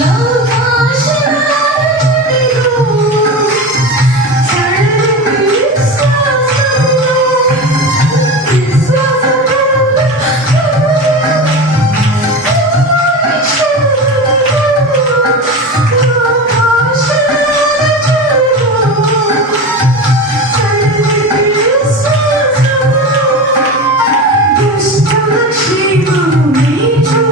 She will meet you,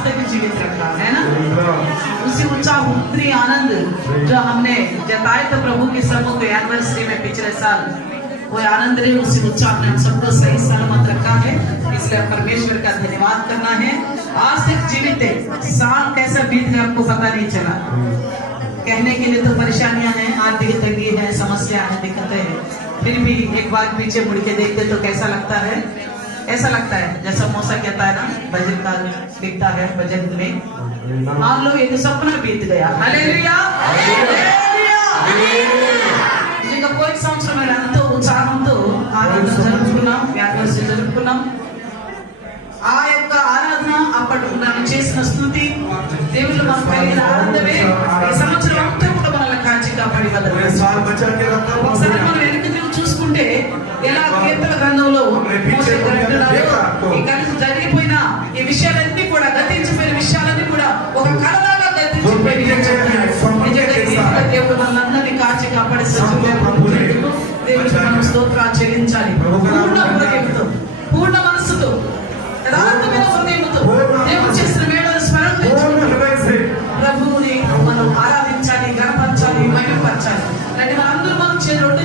आज तक जीवित रखा है ना। उसी ऊंचा उत्तरी आनंद जो हमने जताए तो प्रभु के सम्मुख एनिवर्सरी में पिछले साल, वो आनंद ने उसी ऊंचा हम सबको सही सलामत रखा है। इसलिए परमेश्वर का धन्यवाद करना है। आज तक जीवित है, साल कैसा बीत गया आपको पता नहीं चला। कहने के लिए तो परेशानियां हैं, आर्थिक तंगी है, समस्या है, दिक्कतें हैं, फिर भी एक बार पीछे मुड़ के देखते तो कैसा लगता है? ऐसा लगता है जैसा मौसा कहता है ना, भजन का लिखता है भजन में, मान लो एक सपना बीत गया। हालेलुया నిజంగా పోయిన సంవత్సరం ఎంతో ఉత్సాహంతో ఆరాధన జరుపుకున్నాం, వ్యాపారం జరుపుకున్నాం. ఆ యొక్క ఆరాధన అప్పటి మనం చేసిన స్తుతి దేవుళ్ళు మనకు కలిగిన ఆనందమే ఈ సంవత్సరం అంతా కూడా మనల్ని కాచి కాపాడి ఒకసారి మనం వెనక్కి తిరిగి చూసుకుంటే ఎలా కీర్తన గ్రంథంలో ఈ కలిసి జరిగిపోయిన ఈ విషయాలన్నీ కూడా గతించిపోయిన విషయాలన్నీ కూడా ఒక కళలాగా గతించిపోయిన దేవుడు మనందరినీ కాచి కాపాడి దేవుడికి మనం స్తోత్రాలు చెల్లించాలి. పూర్ణ హృదయంతో, పూర్ణ మనస్సుతో, యథార్థమైన హృదయంతో దేవుడు చేసిన మేడలు స్మరణించి ప్రభువుని మనం ఆరాధించాలి, గణపరచాలి, మహిమపరచాలి. అంటే మనందరూ మనం రెండు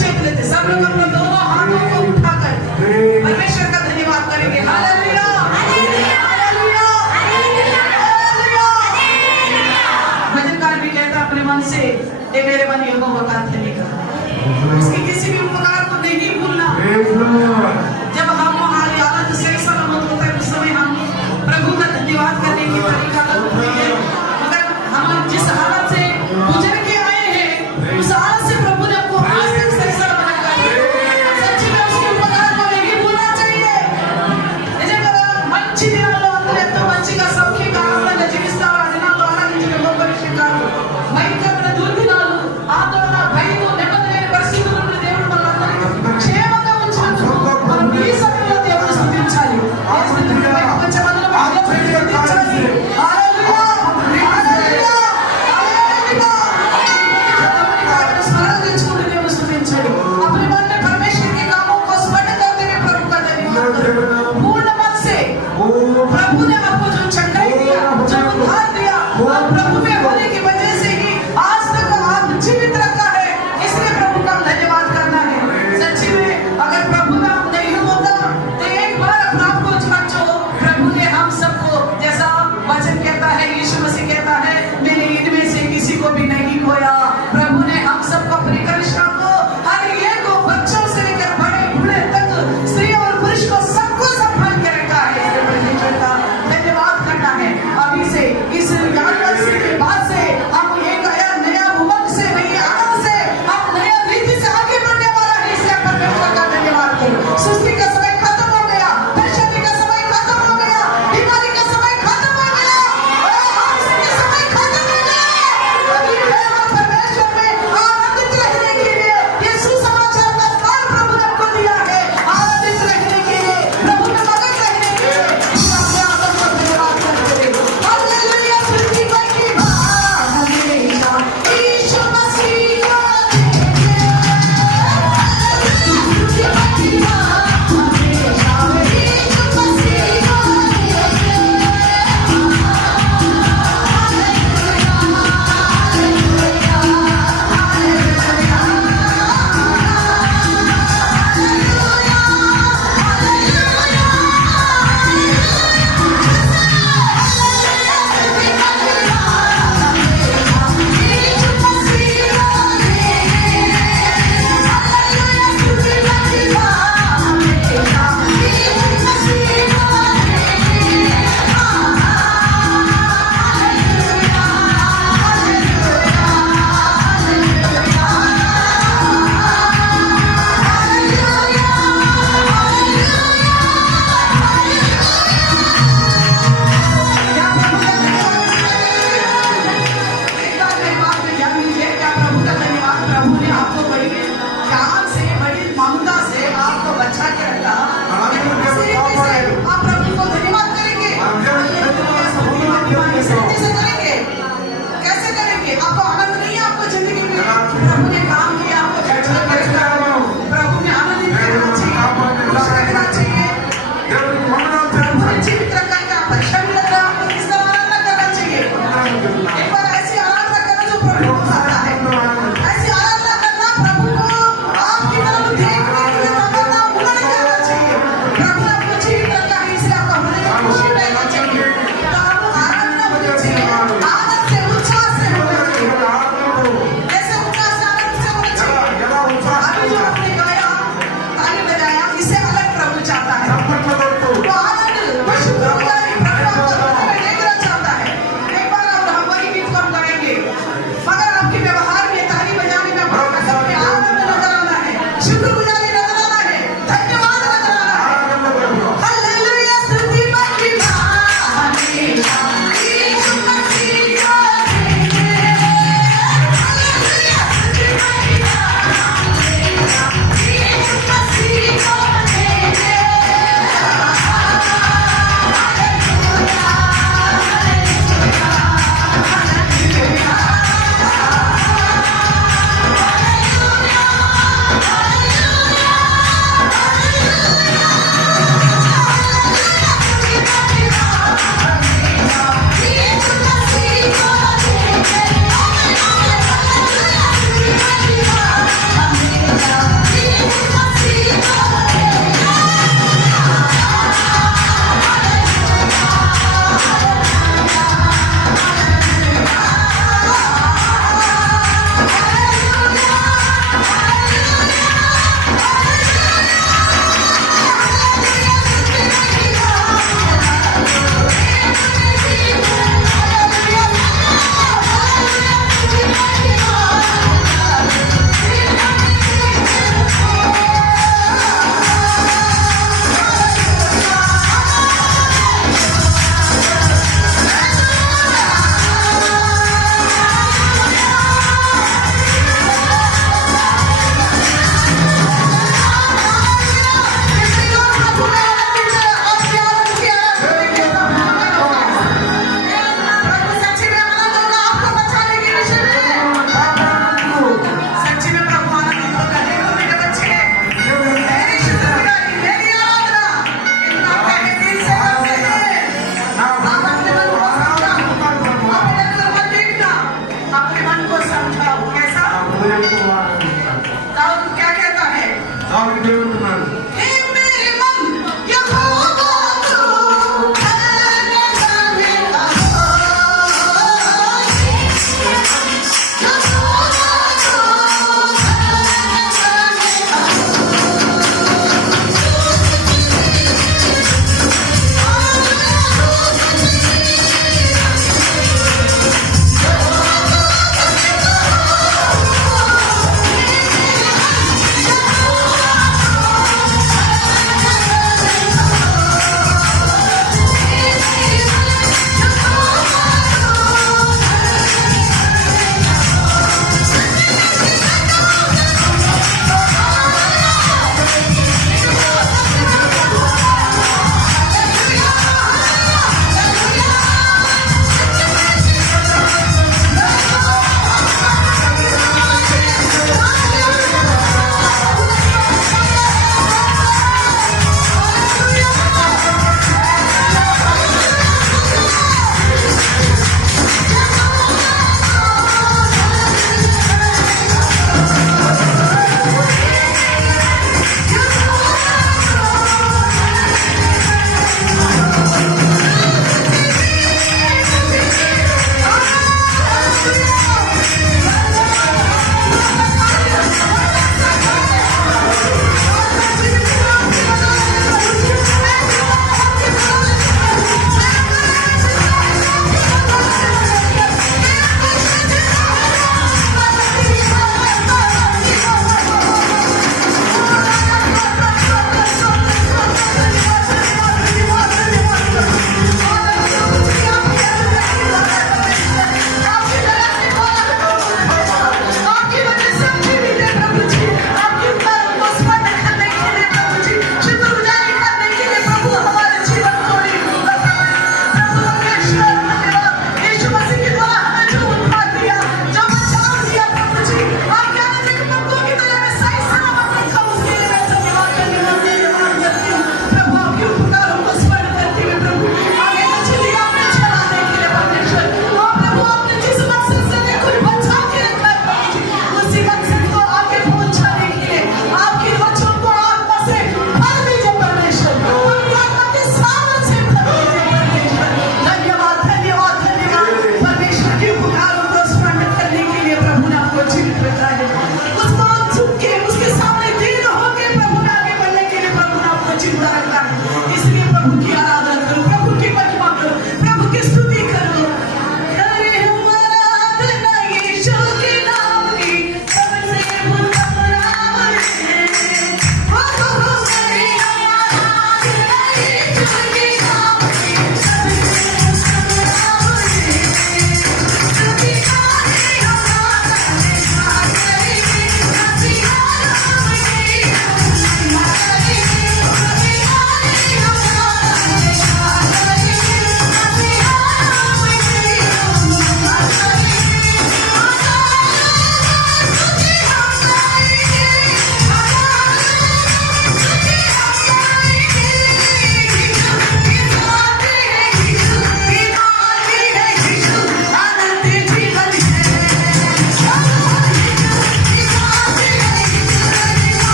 చేతులెత్తి సర్వకర్మ दोनों हाथों को उठाकर परमेश्वर का धन्यवाद करेंगे। Hallelujah hallelujah hallelujah. भजनकार भी कहता अपने मन से, ये मेरे मन यहोवा का धन्यवाद, उसके किसी भी उपकार को नहीं भूलना। जब हम हमारी हालत सही सलामत होता है उस समय हम प्रभु का धन्यवाद करने की तरीका अलग होती है। मगर हम जिस हालत से गुजर के आए हैं उस हालत से प्रभु ने आपको आज तक सही सलामत रखा है। सच्ची में उसके उपकार को नहीं भूलना चाहिए। నిజంగా మంచి దినాల్లో అందరూ ఎంతో మంచిగా సౌఖ్యంగా ఆనందంగా జీవిస్తారు. ఆ దినాల్లో ఆనందించడం గొప్ప విషయం కాదు. భయంకరమైన దుర్దినాలు, ఆందోళన, భయం, నెమ్మది లేని పరిస్థితుల నుండి దేవుడు మనందరినీ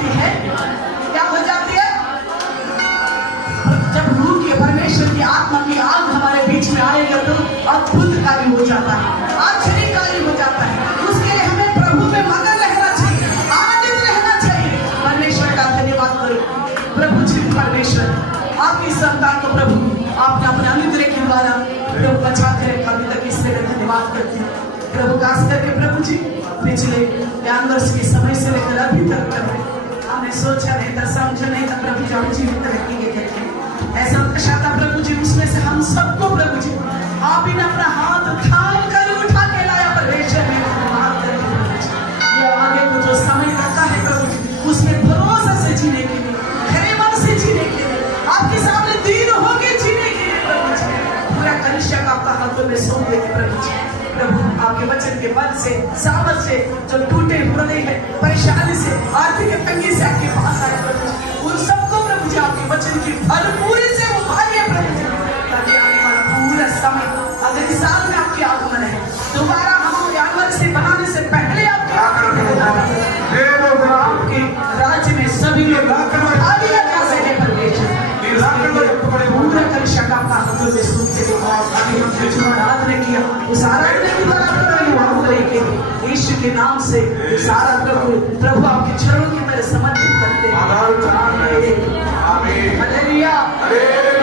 जाती है? क्या हो जाती है? जब रूह के परमेश्वर की आत्मा की आग हमारे बीच में आएगा तो अद्भुत कार्य हो जाता है, आश्चर्य कार्य हो जाता है। उसके लिए हमें प्रभु में मगन रहना चाहिए, आनंदित रहना चाहिए। परमेश्वर का धन्यवाद करो। प्रभु जी परमेश्वर आपकी संतान को प्रभु आपने अपने अनुग्रह के द्वारा प्रभु बचा के रखा। अभी तक इसलिए मैं धन्यवाद करती हूँ प्रभु। खास करके प्रभु जी पिछले ज्ञान वर्ष के समय से लेकर अभी तक हमने सोचा नहीं था, समझा नहीं था प्रभु जी हम जीवित रहेंगे करके। ऐसा दशा था प्रभु जी, उसमें से हम सबको प्रभु जी आप ही ने अपना हाथ थाम कर उठा के लाया। परमेश्वर ने धन्यवाद करते प्रभु जी। ये आगे को जो समय रखा है प्रभु जी उसमें भरोसा से जीने के लिए, खरे मन से जीने के लिए, आपके सामने दीन होके जीने के लिए प्रभु जी पूरा कलिसिया का आपका हाथों में सौंप देते प्रभु जी। प्रभु आपके वचन के बल से, सामर्थ से, जो टूटे हृदय है, परेशानी से, आर्थिक तंगी से आपके पास आए प्रभु जी, उन सबको प्रभु जी आपके वचन की भरपूरी से उभारिए प्रभु जी। ताकि आने वाला पूरा समय अगर इस साल में आपके आगमन है, दोबारा हम जानवर से बनाने से पहले आपके राज्य में सभी लोग आलिया क्या सके परमेश्वर पूरा कलिसिया का आपका हाथों में सुनते थे। अभी हमने जो आराधना किया उस आराधना के द्वारा यीशु के नाम से सारा प्रभु आपके चरणों की तरह समर्पित करते हैं। Hallelujah, hallelujah, hallelujah.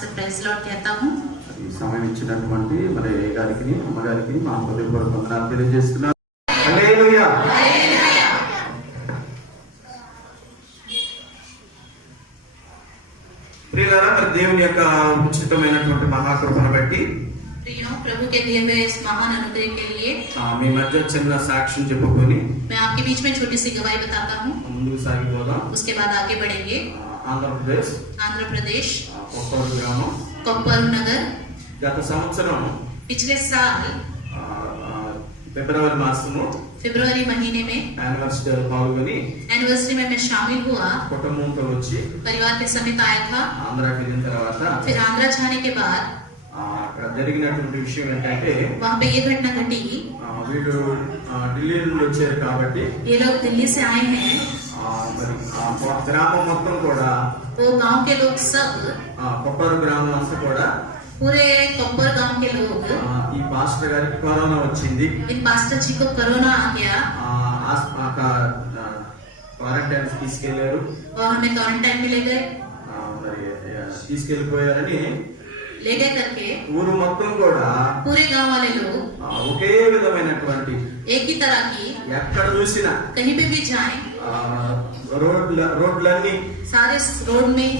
से प्रेज लॉर्ड कहता हूँ। ఈ సమయం ఇచ్చినటువంటి మరి ఏ గారికి అమ్మగారికి మా హృదయపూర్వక వందనాలు తెలియజేస్తున్నాను. హల్లెలూయా. ప్రియులారా, మరి దేవుని యొక్క ఉచితమైనటువంటి మహాకృపను బట్టి प्रभु के दिए हुए इस महान अनुग्रह के लिए మీ మధ్య చిన్న సాక్ష్యం చెప్పుకొని मैं आपके बीच में छोटी सी गवाही बताता हूँ। ముందుకు సాగిపోదాం. उसके बाद आगे बढ़ेंगे। ఆంధ్రప్రదేశ్ आंध्र प्रदेश కొప్పూరు గ్రామం कोप्पर नगर గత సంవత్సరం पिछले साल ఫిబ్రవరి మాసము फरवरी महीने में యానివర్సరీ పాల్గొని एनिवर्सरी में मैं शामिल हुआ। కుటుంబంతో వచ్చి परिवार के समेत आया था। ఆంధ్రాకి వెళ్ళిన తర్వాత फिर आंध्रा जाने के बाद అక్కడ జరిగినటువంటి విషయం ఏంటంటే वहाँ पे ये घटना घटी। వీళ్ళు ఢిల్లీ నుండి వచ్చారు కాబట్టి ये लोग दिल्ली से आए हैं। మరి గ్రామం మొత్తం కూడా वो गांव के लोग सब కొప్పరు గ్రామం అంతా కూడా पूरे कोप्पर गांव के लोग ఈ పాస్టర్ గారికి కరోనా వచ్చింది. इन पास्टर जी को कोरोना आ गया క్వారంటైన్ తీసుకెళ్లారు. और हमें क्वारंटाइन में ले गए। మరి తీసుకెళ్లిపోయారని ले गए करके ఊరు మొత్తం కూడా पूरे गांव वाले लोग ఒకే విధమైనటువంటి एक ही तरह की ఎక్కడ చూసినా कहीं पे भी जाएं రోడ్లన్నీ सारे रोड में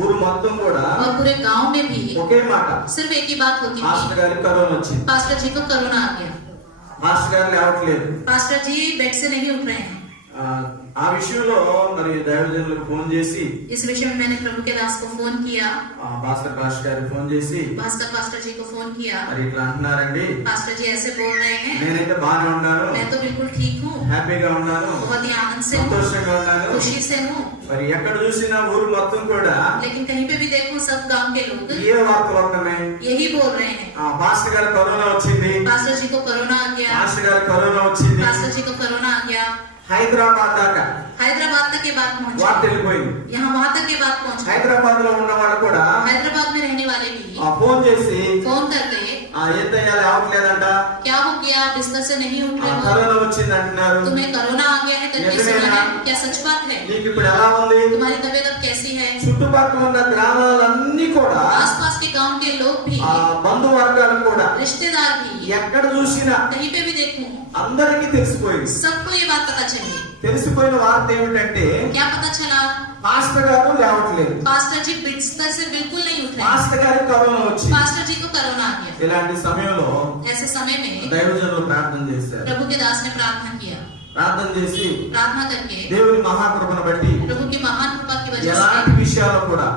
ఊరు మొత్తం కూడా और पूरे गांव में भी ఒకే మాట, सिर्फ एक ही बात होती మాస్టర్ थी, గారికి కరోనా వచ్చింది. पास्टर जी को कोरोना आ गया। మాస్టర్ గారు లేవట్లేదు. पास्टर जी बेड से नहीं उठ रहे हैं। ఆ విషయంలో మరి దైవజనులకు ఫోన్ చేసి इस विषय में मैंने प्रभु के दास को फोन किया। భాస్కర్ పాస్టర్ గారికి ఫోన్ చేసి भास्कर पास्टर जी को फोन किया। మరి ఇట్లా అంటున్నారండి, पास्टर जी ऐसे बोल रहे हैं। నేనైతే బాగానే ఉన్నాను, मैं तो बिल्कुल ठीक हूँ, హ్యాపీగా ఉన్నాను, बहुत ही आनंद से हूँ, సంతోషంగా ఉన్నాను. खुशी से हूँ। మరి ఎక్కడ చూసినా ఊరు మొత్తం కూడా लेकिन कहीं पे भी देखो सब गांव के लोग ఏ వార్తలు వస్తున్నాయి, यही बोल रहे हैं, పాస్టర్ గారు కరోనా వచ్చింది, पास्टर जी को कोरोना आ गया, పాస్టర్ గారు కరోనా వచ్చింది. पास्टर जी को कोरोना आ गया। హైదరాబాద్ దాకా हैदराबाद तक के बात వార్త पहुंची, వెళ్ళిపోయింది. यहाँ वहां तक के बात पहुंची। హైదరాబాద్ లో ఉన్న వాళ్ళు కూడా हैदराबाद में रहने वाले भी ఫోన్ చేసి फोन करके ఏంటయ్యా లేవట్లేదంట, क्या हो गया, बिस्तर से नहीं उठ रहे हो, కరోనా వచ్చింది అంటున్నారు. तुम्हें कोरोना आ गया है करके सुना है, क्या सच बात है? నీకు ఇప్పుడు ఎలా ఉంది? तुम्हारी तबीयत अब कैसी है? చుట్టుపక్కల ఉన్న గ్రామాలన్నీ కూడా आस पास के गांव के लोग भी, బంధువర్గాలు కూడా रिश्तेदार भी, ఎక్కడ చూసినా कहीं पे भी देखूं అందరికీ తెలిసిపోయింది. सबको ये बात पता चली। తెలిసిపోయిన వార్త ఏమిటంటే क्या पता चला? పాస్టర్ గారు లేవట్లేదు, पास्टर जी बिस्तर से बिल्कुल नहीं उठ रहे, పాస్టర్ గారికి కరోనా వచ్చింది. पास्टर जी को कोरोना आ गया। ఇలాంటి సమయంలో ऐसे समय में దైవజనులు ప్రార్థన చేశారు. प्रभु के दास ने प्रार्थना किया। ప్రార్థన చేసి प्रार्थना करके దేవుని మహాకృపను బట్టి प्रभु की महान कृपा की वजह ఎలాంటి से విషయాల్లో కూడా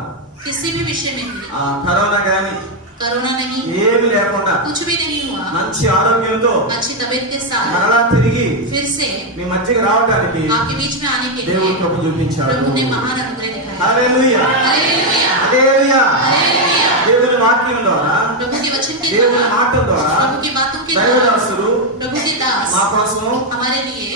किसी भी विषय में भी కరోనా గాని कोरोना नहीं, ఏమి లేకుండా कुछ भी नहीं हुआ, మంచి ఆరోగ్యంతో अच्छी तबीयत के साथ మరలా తిరిగి फिर से మీ మధ్యకి రావడానికి आपके बीच में आने के దేవుడు लिए కృప చూపించాడు. प्रभु ने महान अनुग्रह दिखाया। హల్లెలూయా, हालेलुया, హల్లెలూయా. हालेलुया। దేవుని వాక్యం ద్వారా, प्रभु के वचन के దేవుని द्वारा, మాట ద్వారా प्रभु की बातों के द्वारा దైవదాసులు प्रभु के दास మా కోసం हमारे लिए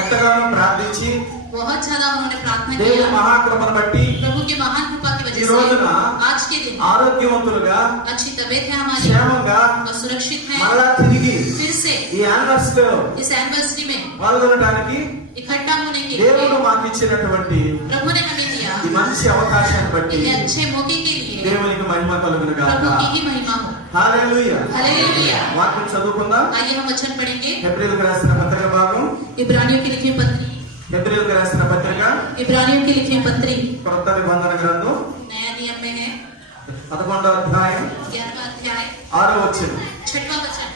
ఎంతగానో ప్రార్థించి बहुत ज्यादा उन्होंने प्रार्थना దేవుని किया। మహాకృపను బట్టి प्रभु के महान कृपा की ఈ वजह రోజున से आज के दिन ఆరోగ్యవంతులుగా अच्छी तबीयत है हमारी క్షేమంగా और सुरक्षित है। మరలా తిరిగి फिर से ఈ యానివర్సరీలో इस एनिवर्सरी में పాల్గొనడానికి इकट्ठा होने के దేవుడు लिए మాకు ఇచ్చినటువంటి प्रभु ने हमें दिया। ఈ మంచి అవకాశాన్ని బట్టి इतने अच्छे मौके के लिए దేవునికి మహిమ కలుగును గాక. प्रभु की ही महिमा हो। హల్లెలూయా. हालेलुया। వాక్యం చదువుకుందాం. आइए हम वचन पढ़ेंगे। హెబ్రీయులకు రాసిన పత్రిక భాగం, इब्रानियों की लिखी पत्री, హెబ్రీయులకు రాసిన పత్రిక इब्रानियों की लिखी पत्री కొత్త నిబంధన గ్రంథం नया नियम में है 11వ అధ్యాయం 11वां अध्याय 6వ వచనం. 6वां वचन।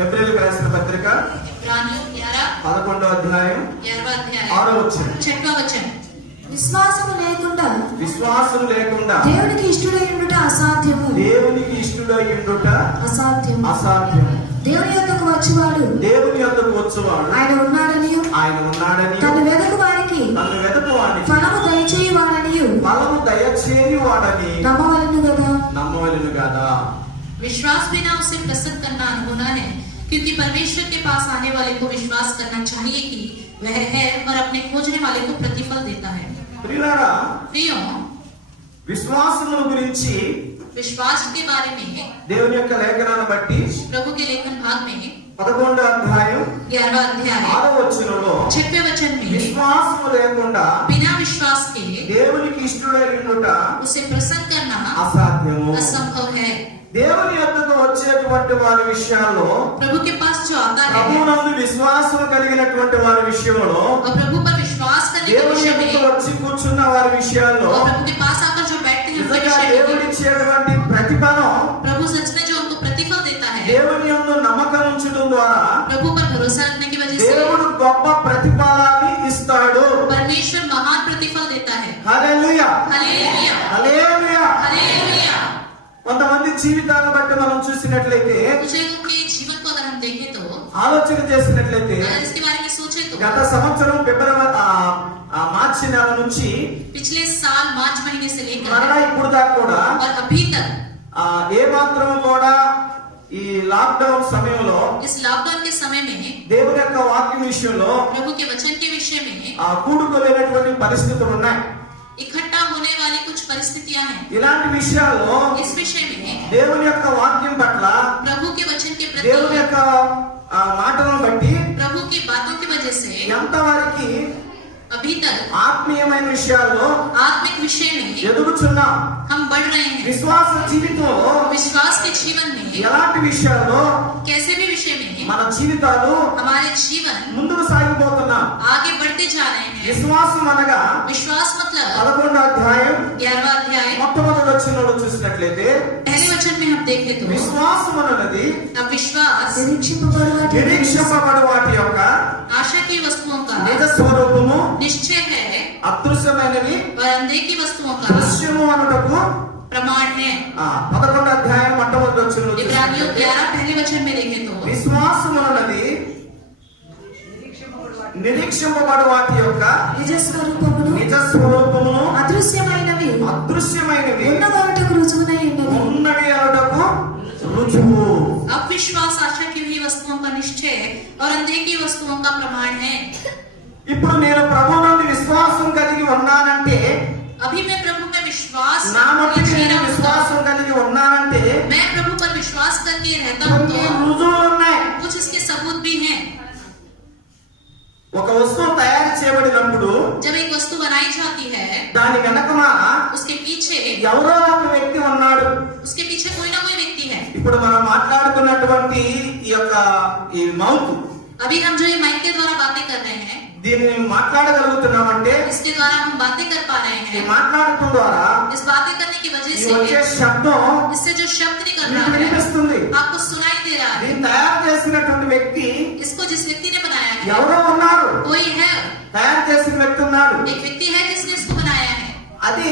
హెబ్రీయులకు రాసిన పత్రిక इब्रानियों 11వ అధ్యాయం 11वां अध्याय 6వ వచనం. 6वां वचन। విశ్వాసము లేకుండా విశ్వాసం లేకుండా దేవునికి ఇష్టడై ఉండుట అసాధ్యము, దేవునికి ఇష్టడై ఉండుట అసాధ్యము. అసాధ్యం. దేవుని యొద్దకు వచ్చువాడు దేవుని యొద్దకు వచ్చువాడు ఆయన ఉన్నాడని, ఆయన ఉన్నాడని, తను వెదకు వారికి తను వెతకువాడిని ఫలము దయచేయువాడని ఫలము దయచేయు వాడని నమ్మవలను కదా. నమ్మవలెను కదా. विश्वास बिना उसे प्रसन्न करना अनहोना है, क्योंकि परमेश्वर के पास आने वाले को विश्वास करना चाहिए कि वह है और अपने खोजने वाले को प्रतिफल देता है। ప్రియులారా, प्रियों, విశ్వాసముల గురించి विश्वास के बारे में దేవుని యొక్క లేఖనాన్ని బట్టి प्रभु के लेखन भाग में 11వ అధ్యాయం 11वां अध्याय 6వ వచనంలో 6वें वचन में విశ్వాసము లేకుండా बिना विश्वास के దేవునికి ఇష్టడై ఉండుట उसे प्रसन्न करना అసాధ్యం. అసాధ్యము. असंभव है। దేవుని యొద్దకు వచ్చేటువంటి వారి విషయాల్లో, प्रभु के पास जो आता है ప్రభువునందు విశ్వాసం కలిగినటువంటి వారి విషయంలో, और प्रभु पर विश्वास करने के దేవుని विषय యొద్దకు में వచ్చి కూర్చున్న వారి విషయాల్లో और प्रभु के पास आकर जो बैठते हैं उनके నిజంగా विषय में దేవుడిచ్చేటువంటి ప్రతిఫలం प्रभु सच में जो उनको प्रतिफल देता है, దేవుని యందు నమ్మకం ఉంచడం ద్వారా प्रभु पर भरोसा रखने की वजह से దేవుడు గొప్ప ప్రతిఫలాన్ని ఇస్తాడు. परमेश्वर महान प्रतिफल देता है। హల్లెలూయా, हालेलुया, హల్లెలూయా. हालेलुया। కొంతమంది జీవితాలను బట్టి మనం చూసినట్లయితే, मुझे उनके जीवन को अगर हम देखें तो, ఆలోచన చేసినట్లయితే, अगर इसके बारे में सोचे तो గత సంవత్సరం మార్చి నెల నుంచి पिछले साल मार्च महीने से మరలా लेकर ఇప్పుడు దాకా కూడా और अभी तक ఏ మాత్రం కూడా ఈ లాక్డౌన్ సమయంలో इस लॉकडाउन के समय में దేవుని యొక్క వాక్యం విషయంలో प्रभु के वचन के विषय में కూడుకోలేనటువంటి పరిస్థితులు ఉన్నాయి. इकट्ठा होने वाली कुछ परिस्थितियां हैं। ఇలాంటి విషయాల్లో इस विषय में దేవుని యొక్క వాక్యం పట్ల, प्रभु के वचन के దేవుని प्रति, యొక్క మాటలను బట్టి प्रभु की बातों की वजह से ఎంతవరకు अभी तक ఆత్మీయమైన విషయాల్లో आत्मिक विषय में ఎదుగుతున్నాం. हम बढ़ रहे हैं। విశ్వాస జీవితంలో विश्वास के जीवन में ఎలాంటి విషయాల్లో कैसे भी विषय में మన జీవితాలు हमारे जीवन ముందుకు సాగిపోతున్నాం. आगे बढ़ते जा रहे हैं। విశ్వాసం అనగా विश्वास मतलब 11వ అధ్యాయం 11वां अध्याय మొట్టమొదటి వచనంలో చూసినట్లయితే, पहले वचन में हम देखें तो విశ్వాసం అన్నది अब विश्वास నిరీక్షింపబడు వాటి నిరీక్షింపబడు వాటి యొక్క आशा की वस्तुओं का నిజ స్వరూపము, निश्चय है అదృశ్యమైనవి और अनदेखी वस्तुओं का దృశ్యము అనుటకు प्रमाण है। 11వ అధ్యాయం మొట్టమొదటి వచనంలో इब्रानियों చూసినట్లయితే, 11 पहले वचन में देखें तो విశ్వాసం అన్నది నిరీక్షింపబడు వాటి యొక్క నిజ స్వరూపమును నిజ స్వరూపమును అదృశ్యమైనవి అదృశ్యమైనవి ఉన్నవాటకు రుజువునై ఉన్నది. ఉన్నవి అనుటకు రుజువు. अब विश्वास आशा की हुई वस्तुओं का निश्चय और अनदेखी वस्तुओं का प्रमाण है। ఇప్పుడు నేను ప్రభు నుండి విశ్వాసం కలిగి ఉన్నానంటే, अभी मैं प्रभु में विश्वास నా మట్టుకు जी నేను रहा हूं। విశ్వాసం కలిగి ఉన్నానంటే मैं प्रभु पर विश्वास करके रहता हूँ కొన్ని तो రుజువులు ఉన్నాయి. कुछ इसके सबूत भी हैं। ఒక వస్తువు తయారు చేయబడినప్పుడు जब एक वस्तु बनाई जाती है దాని వెనకమాల उसके पीछे ఎవరో ఒక వ్యక్తి ఉన్నాడు. उसके पीछे कोई ना कोई व्यक्ति है। ఇప్పుడు మనం మాట్లాడుతున్నటువంటి ఈ మౌత్, अभी हम जो ये माइक के द्वारा बातें कर रहे हैं, దీన్ని మాట్లాడగలుగుతున్నామంటే इसके द्वारा हम बातें कर पा रहे ఈ हैं। మాట్లాడటం ద్వారా इस बातें करने की वजह ఈ వచ్చే से శబ్దం इससे जो शब्द निकल మీకు रहा है వినిపిస్తుంది. आपको सुनाई दे रहा है। దీన్ని తయారు చేసినటువంటి వ్యక్తి इसको जिस व्यक्ति ने बनाया है ఎవరో ఉన్నారు. कोई है, తయారు చేసిన వ్యక్తి ఉన్నాడు. एक व्यक्ति है जिसने इसको बनाया है। అది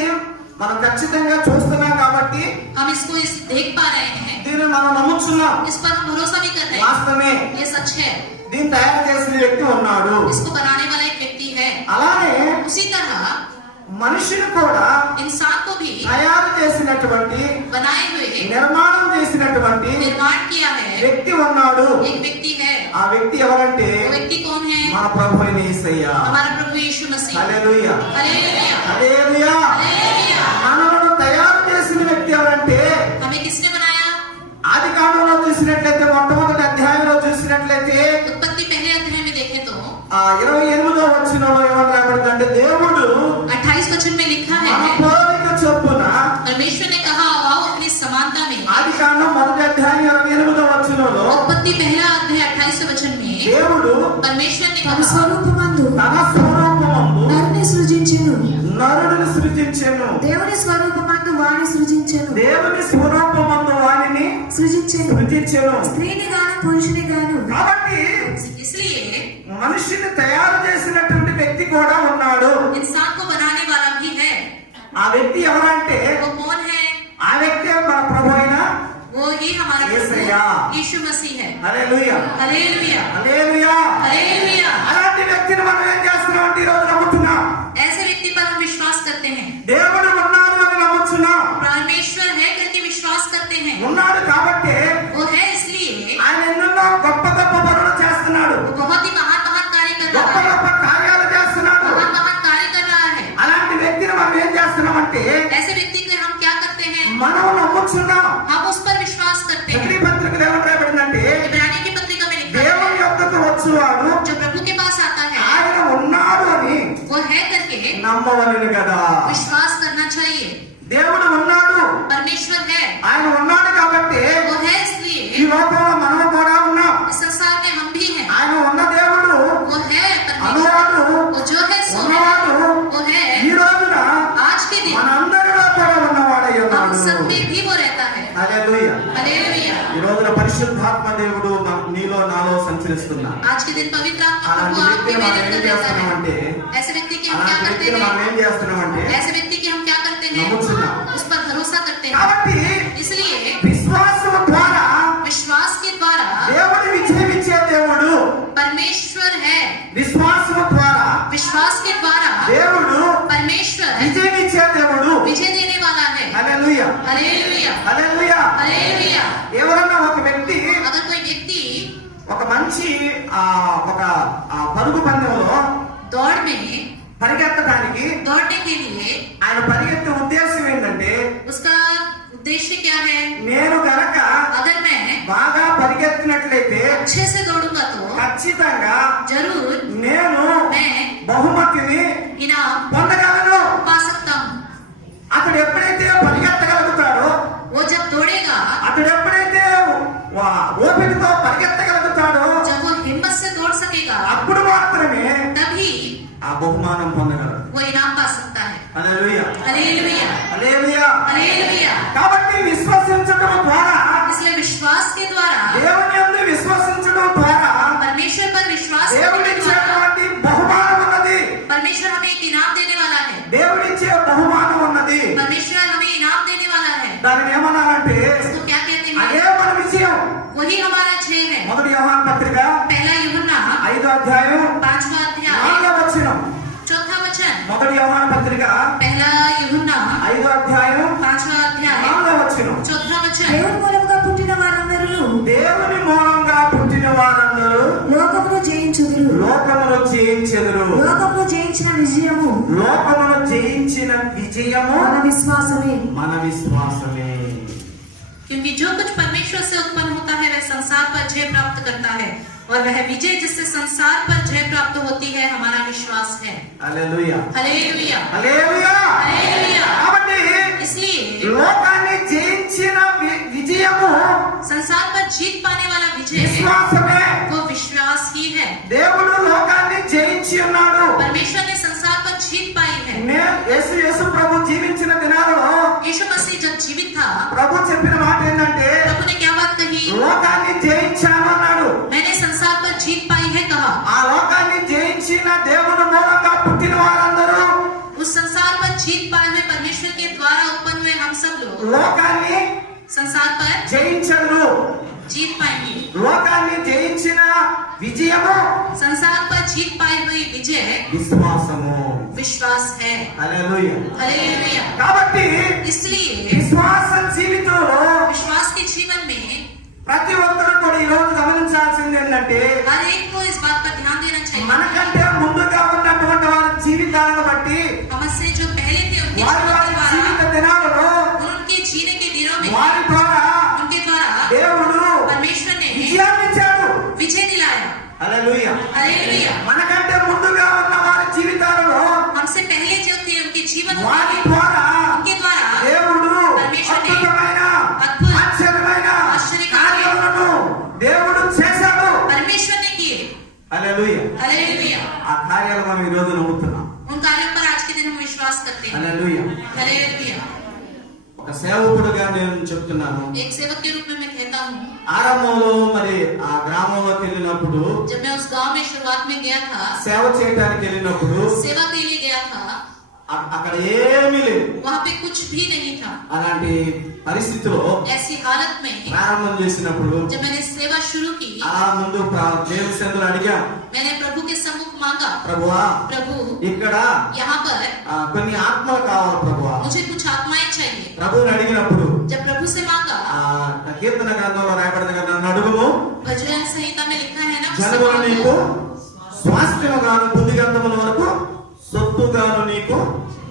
మనం ఖచ్చితంగా చూస్తున్నాం కాబట్టి हम इसको देख पा रहे हैं, దీన్ని మనం నమ్ముతున్నాం. इस पर हम भरोसा भी कर रहे हैं। వాస్తవమే, ये सच है। దీన్ని తయారు చేసిన వ్యక్తి ఉన్నాడు. इसको बनाने वाला एक व्यक्ति है। అలానే उसी तरह మనిషిని కూడా इंसान को भी తయారు చేసినటువంటి बनाए हुए నిర్మాణం చేసినటువంటి निर्माण किया है వ్యక్తి ఉన్నాడు. एक व्यक्ति है। ఆ వ్యక్తి ఎవరంటే वो व्यक्ति कौन है? మన ప్రభు అయిన యేసయ్య. हमारा प्रभु यीशु मसीह। హల్లెలూయా, हालेलुया, హల్లెలూయా. हालेलुया। మనలను తయారు చేసిన వ్యక్తి ఎవరంటే, हमें किसने बनाया? ఆది కాండంలో చూసినట్లయితే మొట్టమొదటి అధ్యాయంలో చూసినట్లయితే उत्पत्ति पहले अध्याय में देखें तो 28వ వచనంలో ఏమని రాయబడిందంటే, దేవుడు 28 वचन में लिखा మన है పోలిక చొప్పున, परमेश्वर ने कहा आओ अपनी समानता में। ఆది కాండం మొదటి అధ్యాయం 28వ వచనంలో उत्पत्ति पहला अध्याय 28 वचन में దేవుడు परमेश्वर ने తన कहा స్వరూపమందు తన స్వరూపమందు నరుని సృజించెను. నరుడిని సృజించెను. దేవుని స్వరూపమందు వాణ్ణి సృజించెను. దేవుని స్వరూపమందు వానిని సృజించెను. సృజించెను. స్త్రీని గాను పురుషుని గాను. కాబట్టి इसलिए మనిషిని తయారు చేసినటువంటి వ్యక్తి కూడా ఉన్నాడు. इंसान को बनाने वाला भी है। ఆ వ్యక్తి ఎవరంటే, वो कौन है? ఆ వ్యక్తి మన ప్రభు అయిన वो ही हमारा येसయ్या। प्रभु यीशु मसीह है। హల్లెలూయా, हालेलुया, హల్లెలూయా. हालेलुया। అలాంటి వ్యక్తిని మనం ఏం చేస్తున్నాం అంటే ఈరోజు నమ్ముతున్నాం. ऐसे व्यक्ति पर हम विश्वास करते हैं। దేవుడు ఉన్నాడు అని నమ్ముతున్నాం. परमेश्वर है करके विश्वास करते हैं। ఉన్నాడు కాబట్టి वो है इसलिए ఆయన ఎన్నెన్నో గొప్ప గొప్ప పనులు చేస్తున్నాడు. वो बहुत ही महान महान कार्य कर గొప్ప रहा है। గొప్ప కార్యాలు చేస్తున్నాడు. महान महान कार्य कर रहा है। అలాంటి వ్యక్తిని మనం ఏం చేస్తున్నామంటే ऐसे व्यक्ति को हम क्या करते हैं? మనం నమ్ముతున్నాం. हम उस पर विश्वास करते हैं। ఎబ్రీ పత్రికలో ఏమని రాయబడిందంటే, इब्रानी की पत्रिका में लिखा దేవుని है యొద్దకు వచ్చువాడు जो प्रभु के पास आता है ఆయన ఉన్నాడు అని वो है करके నమ్మవలెను కదా. विश्वास करना चाहिए। దేవుడు ఉన్నాడు, परमेश्वर है, ఆయన ఉన్నాడు కాబట్టి वो है ఈ इसलिए లోకంలో మనము కూడా ఉన్నాం. इस संसार में हम भी हैं। ఆయన ఉన్న దేవుడు वो है परमेश्वर, అనువాడు वो जो है सो है, ఉన్నవాడు वो है ఈ రోజున आज के दिन మనందరిలో కూడా ఉన్నవాడై हम ఉన్నాడు. सब में भी वो रहता है। హల్లెలూయా. हालेलुया। ఈ రోజున పరిశుద్ధాత్మ దేవుడు నీలో నాలో సంచరిస్తున్నాడు. आज के दिन पवित्र आत्मा అలాంటి प्रभु आपके వ్యక్తిని మనం मेरे ఏం अंदर रहता చేస్తున్నామంటే है। ऐसे व्यक्ति की हम क्या అలాంటి करते వ్యక్తిని మనం हैं? ఏం చేస్తున్నామంటే ऐसे व्यक्ति की हम क्या करते हैं? నమ్ముతున్నాం. उस पर भरोसा करते हैं। కాబట్టి इसलिए విశ్వాసం ద్వారా विश्वास के द्वारा దేవుడు విజయం ఇచ్చే దేవుడు. परमेश्वर है, విశ్వాసం ద్వారా विश्वास के द्वारा దేవుడు परमेश्वर విజయం ఇచ్చే దేవుడు. विजय देने वाला है। హల్లెలూయా. हालेलुया, హల్లెలూయా. हालेलुया। ఎవరన్నా ఒక వ్యక్తి अगर कोई व्यक्ति ఒక మంచి ఒక పరుగు పందెంలో दौड़ में పరిగెత్తడానికి दौड़ने के लिए ఆయన పరిగెత్తే ఉద్దేశం ఏంటంటే उसका उद्देश्य क्या है? నేను గనక अगर मैं బాగా పరిగెత్తినట్లయితే अच्छे से दौड़ूंगा तो ఖచ్చితంగా जरूर నేను मैं బహుమతిని इनाम పొందగలను. पा सकता हूँ। అతడు ఎప్పుడైతే పరిగెత్తగలుగుతాడో, वो जब दौड़ेगा, అతడు ఎప్పుడైతే ఓపికతో పరిగెత్తగలుగుతాడో जब वो हिम्मत से दौड़ सकेगा, అప్పుడు మాత్రమే तभी ఆ బహుమానం పొందగలడు. वो इनाम पा सकता है। హల్లెలూయా. हालेलुया, హల్లెలూయా. हालेलुया। కాబట్టి విశ్వసించడం ద్వారా, इसलिए विश्वास के द्वारा, దేవుని యందు విశ్వసించడం ద్వారా परमेश्वर पर विश्वास దేవుడు करने के द्वारा ఇచ్చేటువంటి బహుమానం ఉన్నది. परमेश्वर हमें एक इनाम देने वाला है। దేవుడిచ్చే బహుమానం ఉన్నది. परमेश्वर हमें इनाम देने वाला है। దానిని ఏమన్నారంటే इसको क्या कहते అదే हैं? మన విజయం. वही हमारा जय है। మొదటి యోహాను పత్రిక पहला यूहन्ना 5వ అధ్యాయం 5वां अध्याय 4వ వచనం. 4था वचन। మొదటి యోహాను పత్రిక पहला यूहन्ना 5వ అధ్యాయం 5वां अध्याय 4వ వచనం. 4था वचन। దేవుని మూలంగా పుట్టిన వారందరూ దేవుని మూలంగా పుట్టిన వారందరూ లోకమును జయించుదురు. లోకమును జయించెదరు. లోకమును జయించిన విజయము లోకమును జయించిన విజయము మన విశ్వాసమే. మన విశ్వాసమే. क्योंकि जो कुछ परमेश्वर से उत्पन्न होता है वह संसार पर जय प्राप्त करता है, और वह विजय जिससे संसार पर जय प्राप्त होती है हमारा विश्वास है। హల్లెలూయా. हालेलुया, హల్లెలూయా. हालेलुया। కాబట్టి इसलिए లోకాన్ని జయించిన విజయము संसार पर जीत पाने वाला विजय విశ్వాసమే. वो विश्वास ही है। దేవుడు లోకాన్ని జయించి ఉన్నాడు. परमेश्वर ने संसार पर जीत पाई है। యేసు ప్రభు జీవించిన దినాలలో यीशु मसीह जब जीवित था, ప్రభు చెప్పిన మాట ఏంటంటే प्रभु ने क्या बात कही? లోకాన్ని జయించాను అన్నాడు. मैंने संसार पर जीत पाई है कहा। ఆ లోకాన్ని జయించిన దేవుడు మూలంగా పుట్టిన వారందరూ उस संसार पर जीत पाए हुए परमेश्वर के द्वारा उत्पन्न हुए हम सब लोग లోకాన్ని संसार पर జయించరు. जीत पाएंगे। లోకాన్ని జయించిన విజయము संसार पर जीत पाई हुई विजय విశ్వాసము. विश्वास है। హల్లెలూయా. हालेलुया। కాబట్టి इसलिए విశ్వాస జీవితంలో विश्वास के जीवन में ప్రతి ఒక్కరు కూడా ఈ రోజు గమనించాల్సింది ఏంటంటే हर एक को इस बात पर ध्यान देना चाहिए। మనకంటే ముందుగా ఉన్నటువంటి వారి జీవితాలను బట్టి हमसे जो पहले थे उनके వారి जीवन వారి के द्वारा, జీవిత దినాలలో उनके जीने के दिनों में వారి ద్వారా उनके द्वारा దేవుడు परमेश्वर ने విజయాన్ని ఇచ్చాడు. विजय दिलाया। హల్లెలూయా. हालेलुया। మనకంటే ముందుగా ఉన్న వారి జీవితాలలో हमसे पहले जो थे उनके जीवन వారి ద్వారా उनके द्वारा దేవుడు అద్భుతమైన ఆశ్చర్యమైన కార్యాలను దేవుడు చేశాడు. परमेश्वर ने किए। హల్లెలూయా. हालेलुया। ఆ కార్యాలు మనం ఈ రోజు నమ్ముతున్నాం. उन कार्यों पर आज के दिन हम विश्वास करते हैं। హల్లెలూయా. हालेलुया। ఒక సేవకుడుగా నేను చెప్తున్నాను. एक सेवक के रूप में मैं कहता हूँ, ఆరంభంలో మరి ఆ గ్రామంలోకి వెళ్ళినప్పుడు जब मैं उस गांव में शुरुआत में गया था, సేవ చేయడానికి వెళ్ళినప్పుడు सेवा के लिए गया था, అక్కడ ఏమీ లేదు. वहाँ पे कुछ भी नहीं था। అలాంటి పరిస్థితిలో ऐसी हालत में ప్రారంభం చేసినప్పుడు जब मैंने सेवा शुरू की, అలా ముందు దేవుని సన్నిధిలో అడిగాం, मैंने प्रभु के सम्मुख मांगा, ప్రభువా प्रभु ఇక్కడ यहाँ पर కొన్ని ఆత్మలు కావాలి ప్రభువా. मुझे कुछ आत्माएं चाहिए। ప్రభువుని అడిగినప్పుడు जब प्रभु से मांगा, కీర్తన గ్రంథంలో రాయబడింది కదా, నన్ను అడుగుము भजन संहिता में लिखा है ना, జనములు నీకు స్వాస్థ్యముగాను బుద్ధిగంధముల వరకు సొత్తుగాను నీకు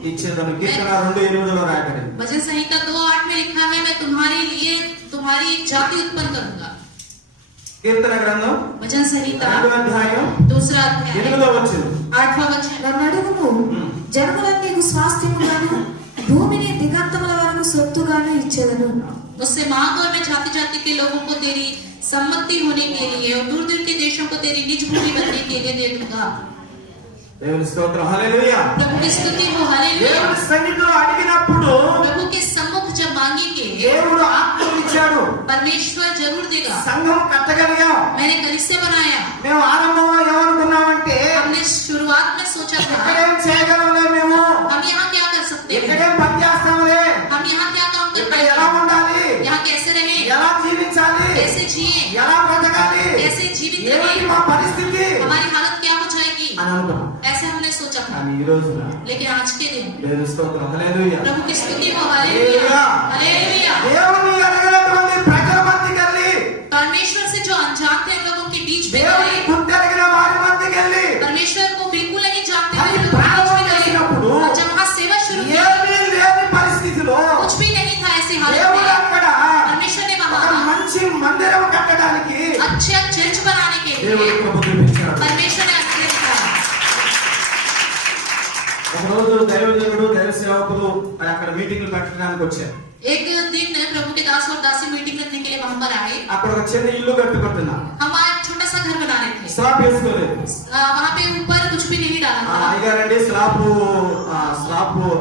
ఇచ్చేదను. కీర్తన 2:8 రాయబడింది. भजन संहिता 2:8 में लिखा है, मैं तुम्हारे लिए तुम्हारी एक जाति उत्पन्न करूंगा। కీర్తన గ్రంథం भजन संहिता 2వ అధ్యాయం 2रा अध्याय 8వ వచనం. 8वां वचन। నన్ను అడుగుము, జనములను నీకు స్వాస్థ్యముగాను భూమిని దిగంతముల ఇచ్చేదను. उससे मांग और मैं जाति जाति के लोगों को तेरी सम्मति होने के लिए और दूर दूर के देशों को तेरी निज भूमि बनने के लिए दे दूंगा। దేవుని స్తోత్రం, హల్లెలూయా. प्रभु की स्तुति हो, हालेलुया। దేవుని సన్నిధిలో అడిగినప్పుడు प्रभु के सम्मुख जब मांगेंगे దేవుడు ఆత్మను ఇచ్చాడు. परमेश्वर जरूर देगा। సంఘం కట్టగలిగాం. मैंने कलीसिया बनाया। మేము ఆరంభంలో ఏమనుకున్నామంటే हमने शुरुआत में सोचा था ఇక్కడేం చేయగలంలే, మేము हम यहाँ क्या कर सकते हैं, ఇక్కడేం పని చేస్తాంలే, हम यहाँ क्या काम कर ఇక్కడ पाएंगे, ఎలా ఉండాలి, यहाँ कैसे रहे, ఎలా జీవించాలి, कैसे जिए, ఎలా బ్రతకాలి, कैसे जीवित ఏమిటి रहे, మా పరిస్థితి हमारी हालत क्या हो जाएगी, అని అనుకున్నాం. ऐसे हमने सोचा था। కానీ ఈ రోజున लेकिन आज के दिन దేవుని స్తోత్రం, హల్లెలూయా. प्रभु की स्तुति हो, हालेलुया, हालेलुया। దేవుని అడగనటువంటి ప్రజల మధ్యకి వెళ్ళి, परमेश्वर से जो अनजान थे उन लोगों के बीच में దేవుని गए, గుర్తెరిగిన వారి మధ్యకి వెళ్ళి परमेश्वर को बिल्कुल नहीं जानते అది हुए लोगों के बीच ప్రారంభం में गए। చేసినప్పుడు और जब वहाँ सेवा शुरू की, ఏమీ లేని పరిస్థితిలో कुछ भी नहीं था ऐसी हालत దేవుడు में, అక్కడ परमेश्वर ने ఒక वहाँ మంచి మందిరం కట్టడానికి अच्छा चर्च बनाने के దేవుడు लिए కృప చూపించాడు. परमेश्वर ने अनुग्रह दिखाया। ఒక రోజు దైవజనుడు దైవ సేవకులు మరి అక్కడ మీటింగ్లు పెట్టడానికి వచ్చారు. एक दिन प्रभु के दास और दासी मीटिंग करने के लिए वहां पर आए। అక్కడ ఒక చిన్న ఇల్లు కట్టుకుంటున్నా, हम वहाँ एक छोटा सा घर बना रहे थे। స్లాబ్ వేసుకోలేదు. वहाँ पे ऊपर कुछ भी नहीं डाला था। అయ్యారండి స్లాబ్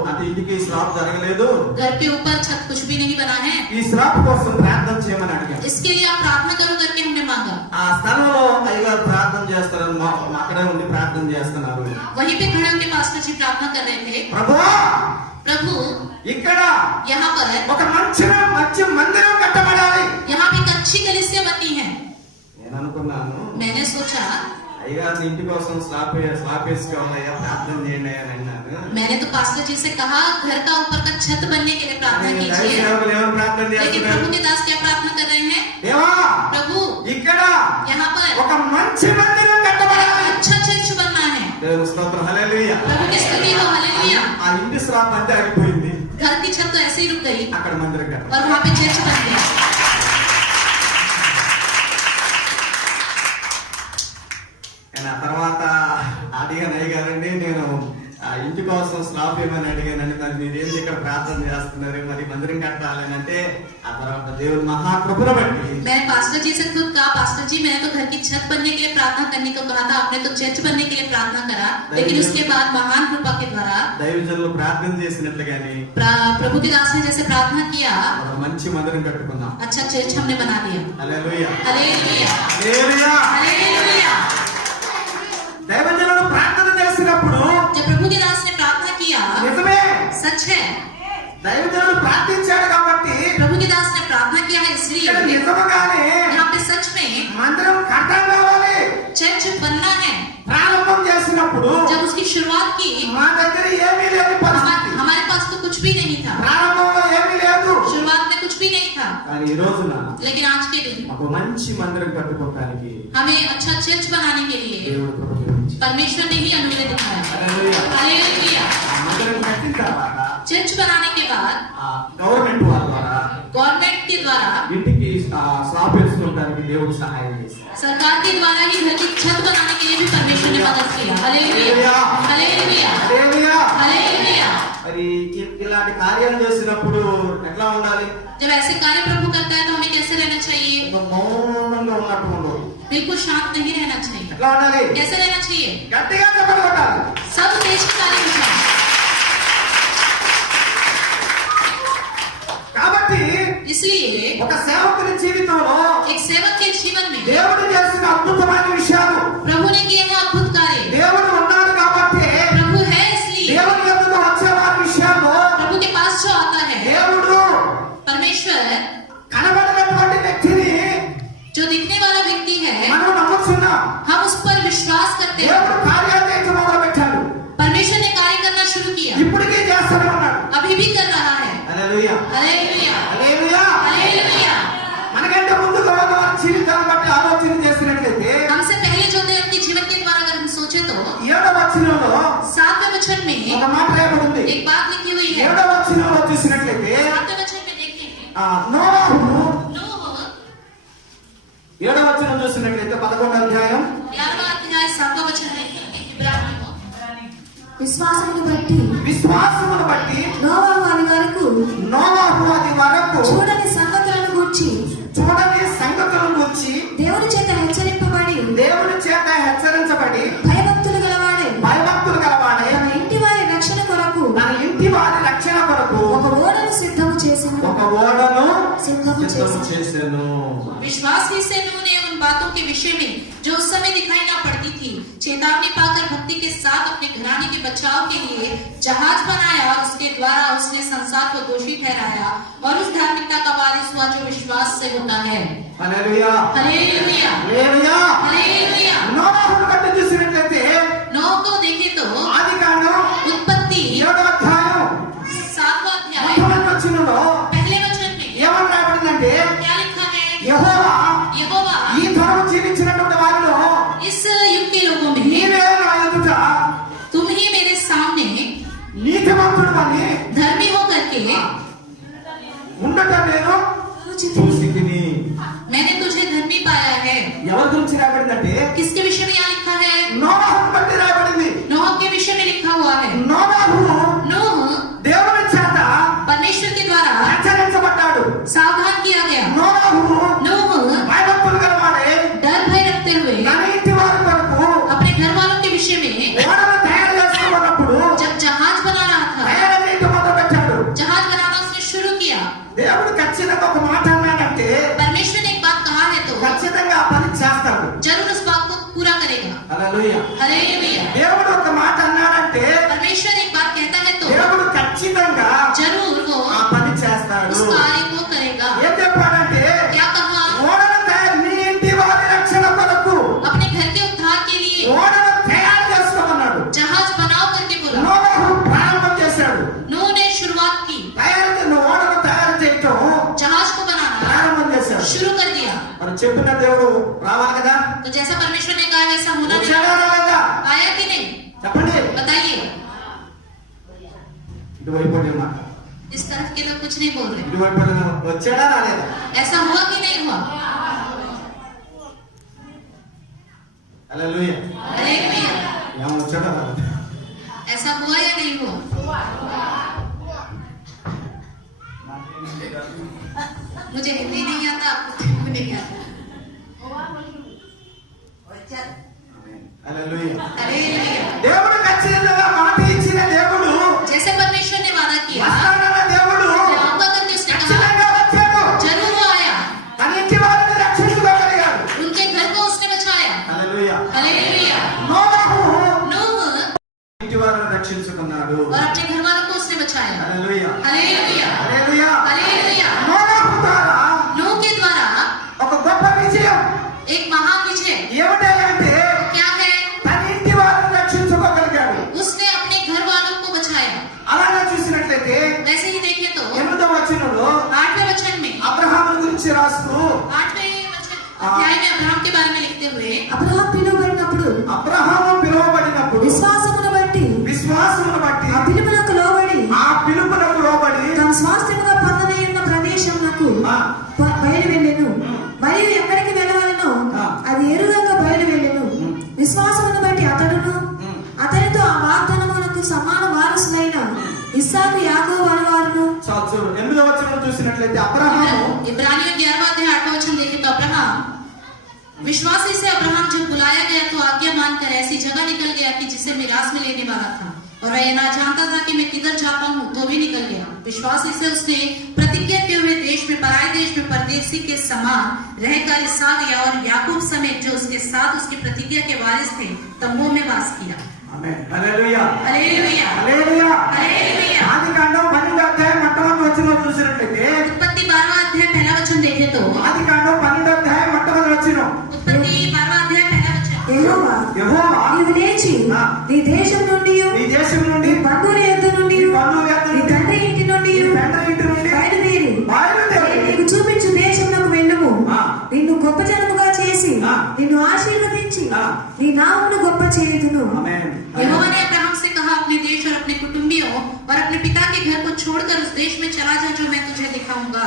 అంటే ఇంటికి స్లాబ్ జరగలేదు, घर के ऊपर छत कुछ भी नहीं बना है, ఈ స్లాబ్ కోసం ప్రార్థన చేయమని అడిగాను. इसके लिए आप प्रार्थना करो करके हमने मांगा। ఆ స్థలంలో అయ్యగారు ప్రార్థన చేస్తారని అక్కడే ఉండి ప్రార్థన చేస్తున్నారు. वहीं पे खड़े होकर पास्टर जी प्रार्थना कर रहे थे, ప్రభువా प्रभु ఇక్కడ यहाँ पर ఒక మంచి మందిరం కట్టబడాలి. यहाँ पे एक अच्छी कलीसिया बननी है। నేను అనుకున్నాను मैंने सोचा, అయ్యగారు ఇంటి కోసం స్లాబ్ వేసుకోవాలయ్యా, ప్రార్థన చేయండి అని అన్నాను. मैंने तो पास्टर जी से कहा घर का ऊपर का छत बनने के लिए प्रार्थना దైవ कीजिए। సేవకులు ఎవరు ప్రార్థన लेकिन చేస్తున్నారు? प्रभु के दास क्या प्रार्थना कर रहे हैं, దేవా प्रभु ఇక్కడ यहाँ पर ఒక మంచి మందిరం కట్టబడాలి. अच्छा चर्च बनना है। దేవుని స్తోత్రం, హల్లెలూయా. प्रभु की स्तुति हो, हालेलुया। ఆ ఇంటి స్లాబ్ అంతే ఆగిపోయింది, घर की छत तो ऐसे ही रुक गई అక్కడ మందిరం కట్టాలి. और वहाँ पे चर्च बन गया। కానీ ఆ తర్వాత అడిగాను, అయ్యగారండి నేను ఆ ఇంటి కోసం స్లాబ్ ఏమని అడిగానండి, మరి మీరేంటి ఇక్కడ ప్రార్థన చేస్తున్నారు, మరి మందిరం కట్టాలని అంటే ఆ తర్వాత దేవుడు మహాకృపను బట్టి मैंने पास्टर जी से खुद कहा, पास्टर जी मैंने तो घर की छत बनने के लिए प्रार्थना करने को कहा था, आपने तो चर्च बनने के लिए प्रार्थना करा, लेकिन उसके बाद महान कृपा के द्वारा దైవజనులు ప్రార్థన చేసినట్లుగానే प्रभु के दास ने जैसे प्रार्थना किया, ఒక మంచి మందిరం కట్టుకున్నాం. अच्छा चर्च हमने बना दिया। హల్లెలూయా, हालेलुया, హల్లెలూయా. हालेलुया। దైవజనులు ప్రార్థన చేసినప్పుడు जब प्रभु के दास ने प्रार्थना किया, నిజమే सच है, దైవజనులు ప్రార్థించాడు కాబట్టి प्रभु के दास ने प्रार्थना किया है, ఇక్కడ इसलिए నిజముగానే यहाँ पे सच में మందిరం కట్టడం కావాలి. चर्च बनना है। ప్రారంభం చేసినప్పుడు जब उसकी शुरुआत की, మా దగ్గర ఏమీ లేని పరిస్థితి, हमारे पास तो कुछ भी नहीं था, ప్రారంభంలో ఏమీ లేదు. शुरुआत में कुछ भी नहीं था, కానీ ఈ రోజున लेकिन आज के दिन ఒక మంచి మందిరం కట్టుకోవడానికి हमें अच्छा चर्च बनाने के लिए దేవుడు కృప చూపించాడు. परमेश्वर ने ही अनुग्रह दिखाया। హల్లెలూయా. हालेलुया। ఆ మందిరం కట్టిన తర్వాత चर्च बनाने के बाद ఆ గవర్నమెంట్ వారి ద్వారా गवर्नमेंट के द्वारा, ఇంటికి స్లాబ్ వేసుకోవడానికి దేవుడు సహాయం చేశాడు. सरकार के द्वारा ही घर की छत बनाने के लिए भी परमेश्वर ने मदद किया। हालेलुया, हालेलुया, హల్లెలూయా. हालेलुया। మరి ఇలాంటి కార్యాలు చేసినప్పుడు ఎట్లా ఉండాలి? जब ऐसे कार्य प्रभु करता है तो हमें कैसे रहना चाहिए, మౌనంగా ఉన్నట్టు ఉండదు. बिल्कुल शांत नहीं रहना चाहिए। ఎట్లా ఉండాలి? कैसे रहना चाहिए, గట్టిగా చెప్పలు కొట్టాలి. सब तेज कार्य होना। కాబట్టి इसलिए ఒక సేవకుని జీవితంలో एक सेवक के जीवन में దేవుడు చేసిన అద్భుతమైన విషయాలు, प्रभु ने किए हैं अद्भुत कार्य। దేవుడు ఉన్నాడు కాబట్టి प्रभु है इसलिए దేవుని యొద్దకు వచ్చే వారి విషయాల్లో प्रभु के पास जो आता है, దేవుడు परमेश्वर కనబడినటువంటి వ్యక్తిని जो दिखने वाला व्यक्ति है, మనం నమ్ముతున్నాం. हम उस पर विश्वास करते हैं। దేవుడు కార్యాలు చేయడం మొదలు పెట్టాడు, परमेश्वर ने कार्य करना शुरू किया, ఇప్పటికీ చేస్తూనే ఉన్నాడు. अभी भी कर रहा है। హల్లెలూయా, हालेलुया, హల్లెలూయా. हालेलुया। మనకంటే ముందుగా ఉన్న వారి జీవితాన్ని బట్టి ఆలోచన చేసినట్లయితే हमसे पहले जो थे उनके जीवन के द्वारा अगर हम सोचे तो 7వ వచనంలో 7वें वचन में ఒక మాట రాయబడి ఉంది. एक बात लिखी हुई है। 7వ వచనంలో చూసినట్లయితే 7वें वचन में देखें, నోహు नूह 7వ వచనం చూసినట్లయితే 11వ అధ్యాయం 11वां अध्याय 7वां वचन है, इब्रानियों విశ్వాసమును బట్టి విశ్వాసమును బట్టి నోవాహు అని వరకు నోవాహు అది వరకు చూడని సంగతులను గూర్చి చూడని సంగతులను వచ్చి దేవుని చేత హెచ్చరింపబడి దేవుని చేత హెచ్చరించబడి భయభక్తులు గలవాడే భయభక్తులు గలవాడే తన ఇంటి వారి రక్షణ కొరకు తన ఇంటి వారి రక్షణ కొరకు ఒక ఓడను సిద్ధము చేసెను. ఒక ఓడను సిద్ధము సిద్ధము చేసెను. చేసెను. विश्वासी से नूह ने उन बातों के विषय में जो उस समय दिखाई ना पड़ती थी चेतावनी पाकर भक्ति के साथ अपने घराने के बचाव के लिए जहाज बनाया और उसके द्वारा उसने संसार को दोषी ठहराया और उस धार्मिकता का वारिस हुआ जो विश्वास से होता है। Hallelujah hallelujah hallelujah. हालेलुया। నోవాహును బట్టి చూసినట్లయితే नूह को देखे तो ఆదికాండం उत्पत्ति 7వ అధ్యాయం 7वां अध्याय మొదటి వచనంలో पहले वचन में ఏమని రాయబడిందంటే क्या लिखा है? యెహోవా यहोवा ఈ తరము జీవించినటువంటి వారిలో इस युग के लोगों में నీవే నా ఎదుట तुम ही मेरे सामने నీతిమంతుడు అని धर्मी होकर के ఉండటం నేను చూచితిని. చూసితిని. मैंने तुझे धर्मी पाया है। ఎవరి గురించి రాయబడిందంటే किसके विषय में यहाँ लिखा है? నోవాహును బట్టి రాయబడింది. नूह के विषय में लिखा हुआ है। నోవాహు नूह దేవుని చేత परमेश्वर के द्वारा హెచ్చరించబడ్డాడు. सावधान किया गया। నోవాహు नूह భయభక్తులు గలవాడే डर भय रखते हुए తన ఇంటి వారి కొరకు अपने घर वालों के विषय में ఓడను తయారు చేసుకున్నప్పుడు जब जहाज बना रहा था, తయారు చేయటం మొదలుపెట్టాడు. जहाज बनाना उसने शुरू किया। దేవుడు ఖచ్చితంగా ఒక మాట అన్నాడంటే परमेश्वर ने एक बात कहा है तो ఖచ్చితంగా ఆ పని చేస్తాడు. जरूर उस बात को पूरा करेगा। హల్లెలూయా. हालेलुया। దేవుడు ఒక మాట అన్నాడంటే परमेश्वर एक बात कहता है तो దేవుడు ఖచ్చితంగా जरूर वो ఆ పని చేస్తాడు. उस कार्य को करेगा। ఏం చెప్పాడంటే क्या कहा? ఓడను తయారు నీ ఇంటి వారి రక్షణ కొరకు अपने घर के उद्धार के लिए ఓడను తయారు చేసుకోమన్నాడు. जहाज बनाओ करके बोला। నోవాహు ప్రారంభం చేశాడు. नूह ने शुरुआत की, ఓడను తయారు చేయటం जहाज को बनाना ప్రారంభం చేశాడు. शुरू कर दिया। మరి చెప్పిన దేవుడు రావాలి కదా, तो जैसा परमेश्वर ने कहा वैसा होना नहीं। వచ్చాడా రాలేదా आया कि नहीं? చెప్పండి. बताइए। ఇటువైపు మాట इस तरफ के लोग कुछ नहीं बोल रहे। ఇటువైపు వచ్చాడా రాలేదా? ऐसा हुआ कि नहीं हुआ? హల్లెలూయా. हालेलुया। ఏమో వచ్చాడా రాలేదా? ऐसा हुआ या नहीं हुआ? मुझे हिंदी नहीं आता, आपको तेलुगु नहीं आता। హల్లెలూయా. हालेलुया। దేవుడు ఖచ్చితంగా మాట ఇచ్చిన దేవుడు जैसे परमेश्वर ने वादा किया, వస్తానన్న దేవుడు आऊंगा करके उसने कहा, ఖచ్చితంగా వచ్చాడు. जरूर वो आया। తన ఇంటి వారిని రక్షించుకోగలిగాడు. उनके घर को उसने बचाया। హల్లెలూయా. हालेलुया। నోవాహు नूह ఇంటి వారిని రక్షించుకున్నాడు. और अपने घर वालों को उसने बचाया। హల్లెలూయా. हालेलुया। హల్లెలూయా. हालेलुया। నోవాహు ద్వారా नूह के द्वारा ఒక గొప్ప విజయం एक महान विजय ఏమిటంటే क्या है? తన ఇంటి వారిని రక్షించుకోగలిగాడు. उसने अपने घर वालों को बचाया। అలాగే చూసినట్లయితే वैसे ही देखें तो 8వ వచనంలో 8वें वचन में, అబ్రహాము గురించి రాస్తూ 8वें वचन अध्याय में अब्राहम के बारे में लिखते हुए, అబ్రహాము పిలువబడినప్పుడు అబ్రహాము పిలువబడినప్పుడు విశ్వాసమును బట్టి విశ్వాసమును బట్టి ఆ పిలుపునకు లోబడి ఆ పిలుపునకు లోబడి తన స్వాస్థ్యముగా పొందనయున్న ప్రదేశమునకు ఆ, బయలు వెళ్ళెను. మరియు ఎక్కడికి వెళ్ళవలనో అది ఎరుగక బయలు వెళ్ళెను. విశ్వాసమును బట్టి అతడును అతనితో ఆ వాగ్దానమునకు సమాన వారసులైన ఇస్సాకు యాకోబు అనువారును. చాలు చూడు 8వ వచనం చూసినట్లయితే అబ్రహాము इब्रानियों 11वां अध्याय 8वां वचन देखें तो अब्राहम विश्वासी से अब्राहम जब बुलाया गया तो आज्ञा मानकर ऐसी जगह निकल गया कि जिसे मिरास में लेने वाला था, और वह ना जानता था कि मैं किधर जाता हूँ, तो भी निकल गया। विश्वासी से उसने प्रतिज्ञा किए हुए देश में, पराये देश में परदेसी के समान रहकर इसहाक और याकूब समेत जो उसके साथ उसकी प्रतिज्ञा के वारिस थे तंबू में वास किया। ఆమేన్. హల్లెలూయా. हालेलुया। హల్లెలూయా. हालेलुया। ఆదికాండం 12వ అధ్యాయం మొట్టమొదటి వచనం చూసినట్లయితే उत्पत्ति 12वां अध्याय पहला वचन देखे तो ఆదికాండం 12వ అధ్యాయం మొట్టమొదటి వచనం उत्पत्ति 12वां अध्याय पहला वचन, యెహోవా యెహోవా నీవు లేచి నీ దేశం నుండి నీ దేశం నుండి నీ బంధువుల యొద్ద నుండి నీ బంధువుల యొద్ద నీ నుండి తండ్రి ఇంటి నుండి నీ తండ్రి ఇంటి నుండి బయలుదేరి బయలుదేరి నేను నీకు చూపించు దేశమునకు వెళ్ళుము. ఆ. నిన్ను గొప్ప జనముగా చేసి ఆ. నిన్ను ఆశీర్వదించి ఆ. నీ నామమును గొప్ప చేయుదును. ఆమేన్. यहोवा ने अब्राहम से कहा, अपने देश और अपने कुटुंबियों और अपने पिता के घर को छोड़कर उस देश में चला जा जो मैं तुझे दिखाऊंगा।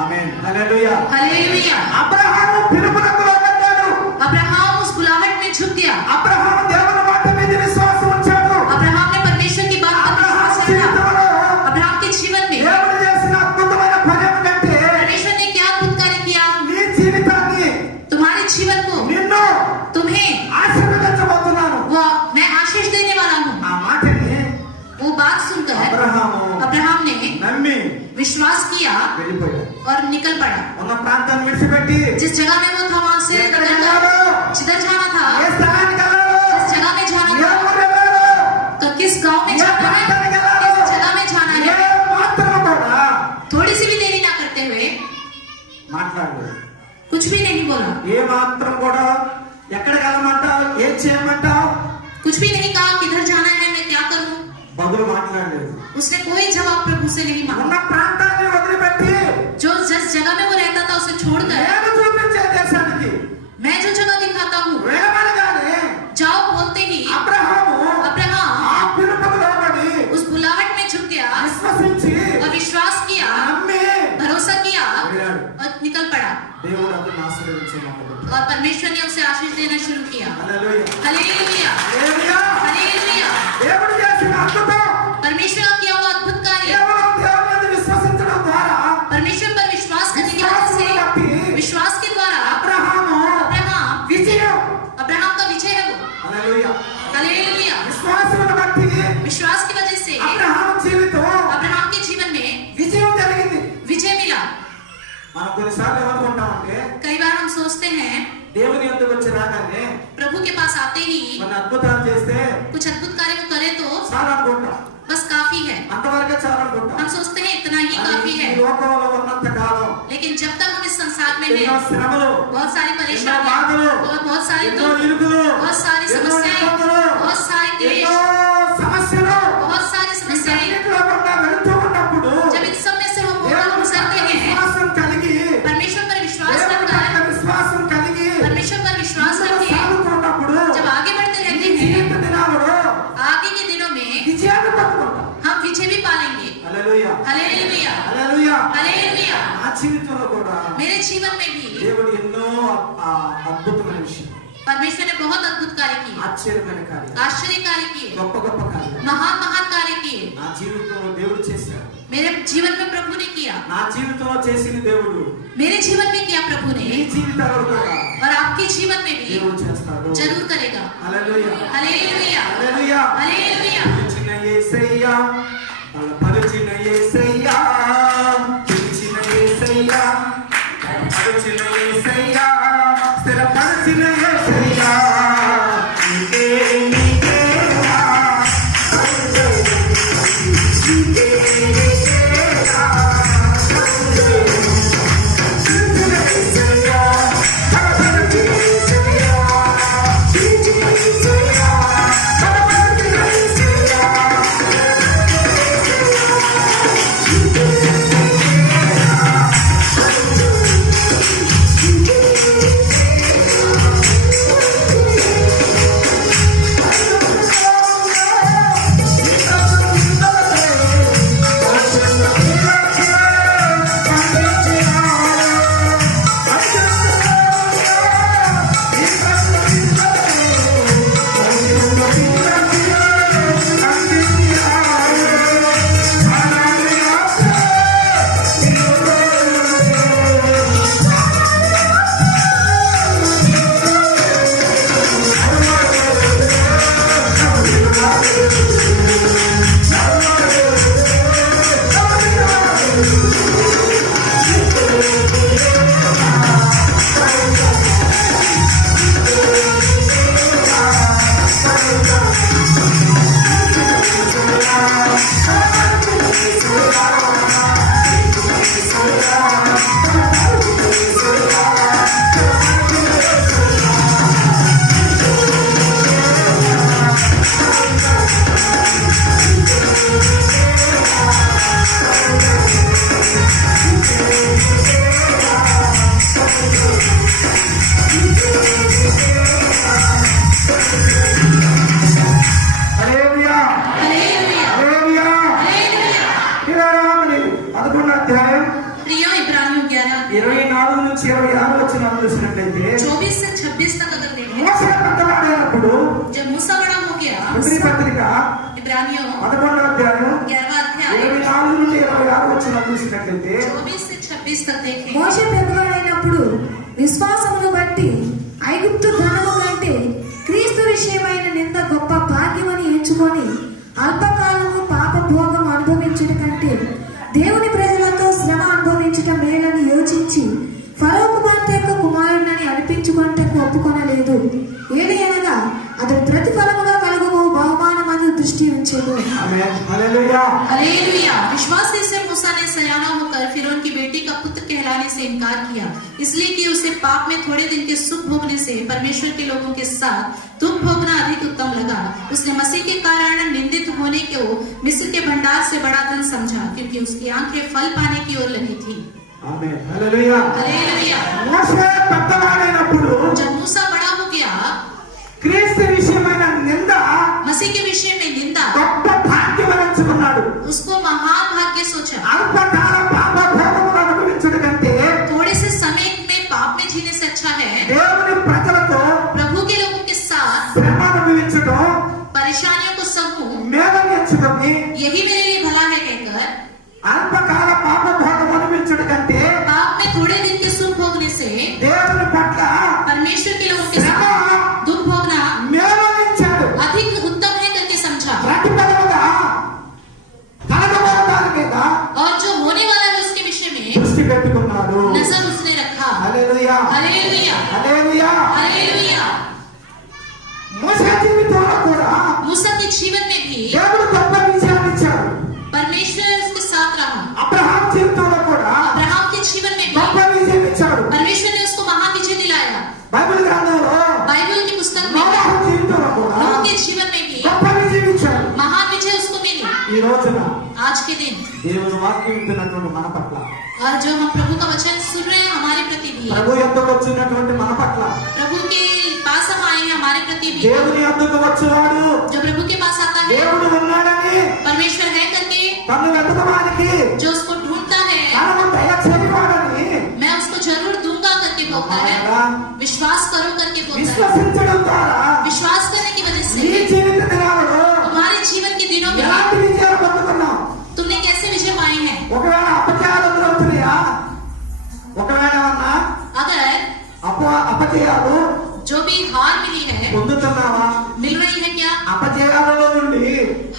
ఆమేన్. హల్లెలూయా. हालेलुया। అబ్రహాము పిలుపునకు లోబడ్డాడు. अब्राहम उस बुलाहट में झुक गया। అబ్రహాము దేవుని మాట మీద విశ్వాసం ఉంచాడు. अब्राहम ने सुनकर అబ్రహాము अब्राहम ने నమ్మి विश्वास किया వెళ్ళిపోయాడు. और निकल पड़ा। ఉన్న ప్రాంతాన్ని విడిచిపెట్టి जिस जगह में वो था वहां से ఎక్కడికి निकलकर వెళ్ళాడు? जिधर जाना था, ఏ స్థలానికి వెళ్ళాడు? जिस जगह में जाना ఏ था, ఊరు వెళ్ళాడు? तो किस गांव में ఏ जाना है, ప్రాంతానికి వెళ్ళాడు? किस जगह में जाना ఏ है, మాత్రం కూడా थोड़ी सी भी देरी ना करते हुए మాట్లాడలేదు. कुछ भी नहीं बोला, ఏ మాత్రం కూడా ఎక్కడికి వెళ్ళమంటావు, ఏం చేయమంటావు, कुछ भी नहीं कहा किधर जाना है, मैं क्या करूं। బదులు మాట్లాడలేదు. उसने कोई जवाब प्रभु से नहीं ఉన్న मांगा। ప్రాంతాన్ని వదిలిపెట్టి जो जिस जगह में वो रहता था उसे छोड़कर నేను చూపించే దేశానికి मैं जो जगह दिखाता हूँ వెళ్ళమనగానే जाओ बोलते ही అబ్రహాము अब्राहम ఆ పిలుపుకు లోబడి उस बुलाहट में झुक गया విశ్వసించి और विश्वास किया, నమ్మి भरोसा किया వెళ్ళాడు. और निकल पड़ा దేవుడు అతన్ని ఆశీర్వదించమన్నాడు. और परमेश्वर ने उसे आशीष देना शुरू किया। హల్లెలూయా. हालेलुया, హల్లెలూయా. हालेलुया। దేవుడు చేసిన అద్భుతం परमेश्वर का किया हुआ अद्भुत कार्य, కేవలం దేవుని మీద విశ్వసించడం ద్వారా परमेश्वर पर विश्वास करने की वजह से, विश्वास के द्वारा అబ్రహాము अब्राहम విజయం. अब्राहम का विजय है वो। హల్లెలూయా. हालेलुया। విశ్వాసమును బట్టి विश्वास की वजह से అబ్రహాము జీవితం अब्राहम के जीवन में విజయం జరిగింది. विजय मिला। మనం కొన్నిసార్లు ఏమనుకుంటామంటే कई बार हम सोचते हैं దేవుని యొద్దకు వచ్చి రాగానే प्रभु के पास आते ही మన అద్భుతాలు చేస్తే कुछ अद्भुत कार्य को करे तो చాలా అనుకుంటాం. बस काफी है, అంతవరకే చాలా అనుకుంటాం. हम सोचते हैं इतना ही काफी ఈ है। లోకంలో ఉన్నంత కాలం लेकिन जब तक हम इस संसार में ఎన్నో हैं, శ్రమలు, बहुत सारी ఎన్నో परेशानियां బాధలు, और बहुत सारे ఎన్నో दुख, ఇరుకులు, बहुत सारी ఎన్నో समस्याएं, ఇబ్బందులు, बहुत सारे ఎన్నో क्लेश, సమస్యలు बहुत सारी समस्याएं, వీటన్నిటిలో గుండా వెళ్తూ ఉన్నప్పుడు जब इन सब में से हम होकर దేవుని गुजरते పట్ల हैं, విశ్వాసం కలిగి परमेश्वर पर विश्वास దేవుని పట్ల रखकर, విశ్వాసం కలిగి परमेश्वर पर विश्वास ముందుకు रखे, సాగుతున్నప్పుడు जब आगे बढ़ते ఈ रहते हैं, జీవిత దినాలలో आगे के दिनों में విజయాన్ని పట్టుకుంటాం. हम विजय भी पालेंगे। హల్లెలూయా. हालेलुया, హల్లెలూయా. हालेलुया। నా జీవితంలో కూడా मेरे जीवन में भी దేవుడు ఎన్నో అద్భుతమైన విషయం, परमेश्वर ने बहुत अद्भुत कार्य किए, ఆశ్చర్యమైన కార్యం, आश्चर्य कार्य किए, గొప్ప గొప్ప కార్యం महान महान कार्य किए। నా జీవితంలో దేవుడు చేశాడు. मेरे जीवन में प्रभु ने किया, నా జీవితంలో చేసిన దేవుడు मेरे जीवन में किया प्रभु నీ ने, జీవితాల్లో కూడా और आपके जीवन में भी దేవుడు చేస్తాడు. जरूर करेगा। హల్లెలూయా. हालेलुया, హల్లెలూయా. हालेलुया। పిలిచిన యేసయ్యా, బలపరిచిన యేసయ్యా, పిలిచిన యేసయ్యా, బలపరిచిన యేసయ్యా, స్థిరపరిచిన యేసయ్యా, నీకే నీకేనా, నీకే నీకేనా, పిలిచిన యేసయ్యా, బలపరిచిన యేసయ్యా, పిలిచిన యేసయ్యా, బలపరిచిన యేసయ్యా. హల్లెలూయా. हालेलुया, హల్లెలూయా. हालेलुया। ఇరవై 11వ అధ్యాయం प्रियो इब्रानियों 11 24 నుంచి 26 వచనాలు చూసినట్లయితే 24 से 26 तक अगर देखें, మోసే పెద్దవాడైనప్పుడు जब मूसा बड़ा हो गया, హెబ్రీ పత్రిక इब्रानियों 11వ అధ్యాయం 11वां अध्याय 24 నుండి 26 వచనాలు చూసినట్లయితే 24 से 26 तक देखें। మోషే పెద్దవాడైనప్పుడు విశ్వాసమును బట్టి ఐగుప్తు ధనము కంటే క్రీస్తు విషయమైన నింద గొప్ప భాగ్యమని ఎంచుకొని అల్పకాలము పాపము భోగం అనుభవించుట కంటే దేవుని ప్రజలతో శ్రమ అనుభవించుట మేలని యోచించి ఫరో కుమార్తె యొక్క కుమారుడిని అనిపించుకుంటకు ఒప్పుకొనలేదు. ఏది అనగా అతడు ప్రతిఫలముగా కలుగు బహుమానమందు దృష్టి ఉంచెను. ఆమేన్. హల్లెలూయా. हालेलुया। विश्वासी से मूसा ने सयाना होकर फिरौन की बेटी का पुत्र कहलाने से इनकार किया, इसलिए कि उसे पाप में थोड़े दिन के सुख भोगने से परमेश्वर के लोगों के साथ दुख भोगना अधिक उत्तम लगा। उसने मसीह के कारण निंदित होने को मिस्र के भंडार से बड़ा धन समझा, क्योंकि उसकी आंखें फल पाने की ओर लगी थी। ఆమేన్. హల్లెలూయా. हालेलुया। మోషే పెద్దవాడైనప్పుడు जब मूसा बड़ा हो गया, క్రీస్తు విషయమైన నింద मसीह के विषय में निंदा, గొప్ప భాగ్యం ఎంచుకున్నాడు. उसको महान भाग्य सोचा। అల్పకాల పాప భోగములు అనుభవించడం కంటే थोड़े से समय में पाप में जीने से अच्छा है దేవుని ప్రజలతో प्रभु के लोगों के साथ శ్రమ అనుభవించడం परेशानियों को सहूं, మేలని ఎంచుకొని यही मेरे लिए भला है कहकर అల్పకాల పాప భోగం అనుభవించడం కంటే पाप में थोड़े दिन के सुख भोगने से దేవుని పట్ల परमेश्वर के लोगों के साथ दुख भोगना మేలనించాడు. अधिक उत्तम है करके समझा। ప్రతిఫలముగా కలగబోయే దాని మీద और जो होने वाला है उसके विषय में దృష్టి పెట్టుకున్నాడు. नजर उसने रखा। హల్లెలూయా. हालेलुया। హల్లెలూయా. हालेलुया। మోషే జీవితంలో కూడా मूसा के जीवन में भी దేవుడు గొప్ప విజయాన్ని ఇచ్చాడు. परमेश्वर उसके साथ रहा। అబ్రహాం జీవితంలో కూడా अब्राहम के जीवन में గొప్ప भी విజయం ఇచ్చాడు. परमेश्वर ने उसको महान विजय दिलाया। బైబిల్ గ్రంథంలో बाइबल की पुस्तक में నోవాహు జీవితంలో కూడా नूह के जीवन में भी గొప్ప విజయం ఇచ్చాడు. महान विजय उसको मिली। ఈ రోజున आज के दिन దేవుని వాక్యం వింటున్నటువంటి మన పట్ల, और जो हम प्रभु का वचन सुन रहे हैं हमारे प्रति भी, ప్రభు యొద్దకు వచ్చినటువంటి మన పట్ల, प्रभु के पास हम आए हैं हमारे प्रति भी, దేవుని యొద్దకు వచ్చేవాడు जो प्रभु के पास आता है దేవుడు ఉన్నాడని परमेश्वर है करके, తను వెతకడానికి जो उसको ढूंढता है తనను దయచేయవాడని मैं उसको जरूर दूंगा करके बोलता है। विश्वास करो करके बोलता है। విశ్వసించడం ద్వారా विश्वास करने की वजह నీ से జీవిత దినాలలో तुम्हारे जीवन के दिनों में ఎలాంటి విజయాలు పొందుతున్నావు? तुमने कैसे विजय पाए हैं। ఒకవేళ అపజయాలు ఎదురవుతున్నాయా? ఒకవేళ ఏమన్నా अगर అపజయాలు जो भी हार मिली है పొందుతున్నావా? मिल रही है क्या, అపజయాలలో నుండి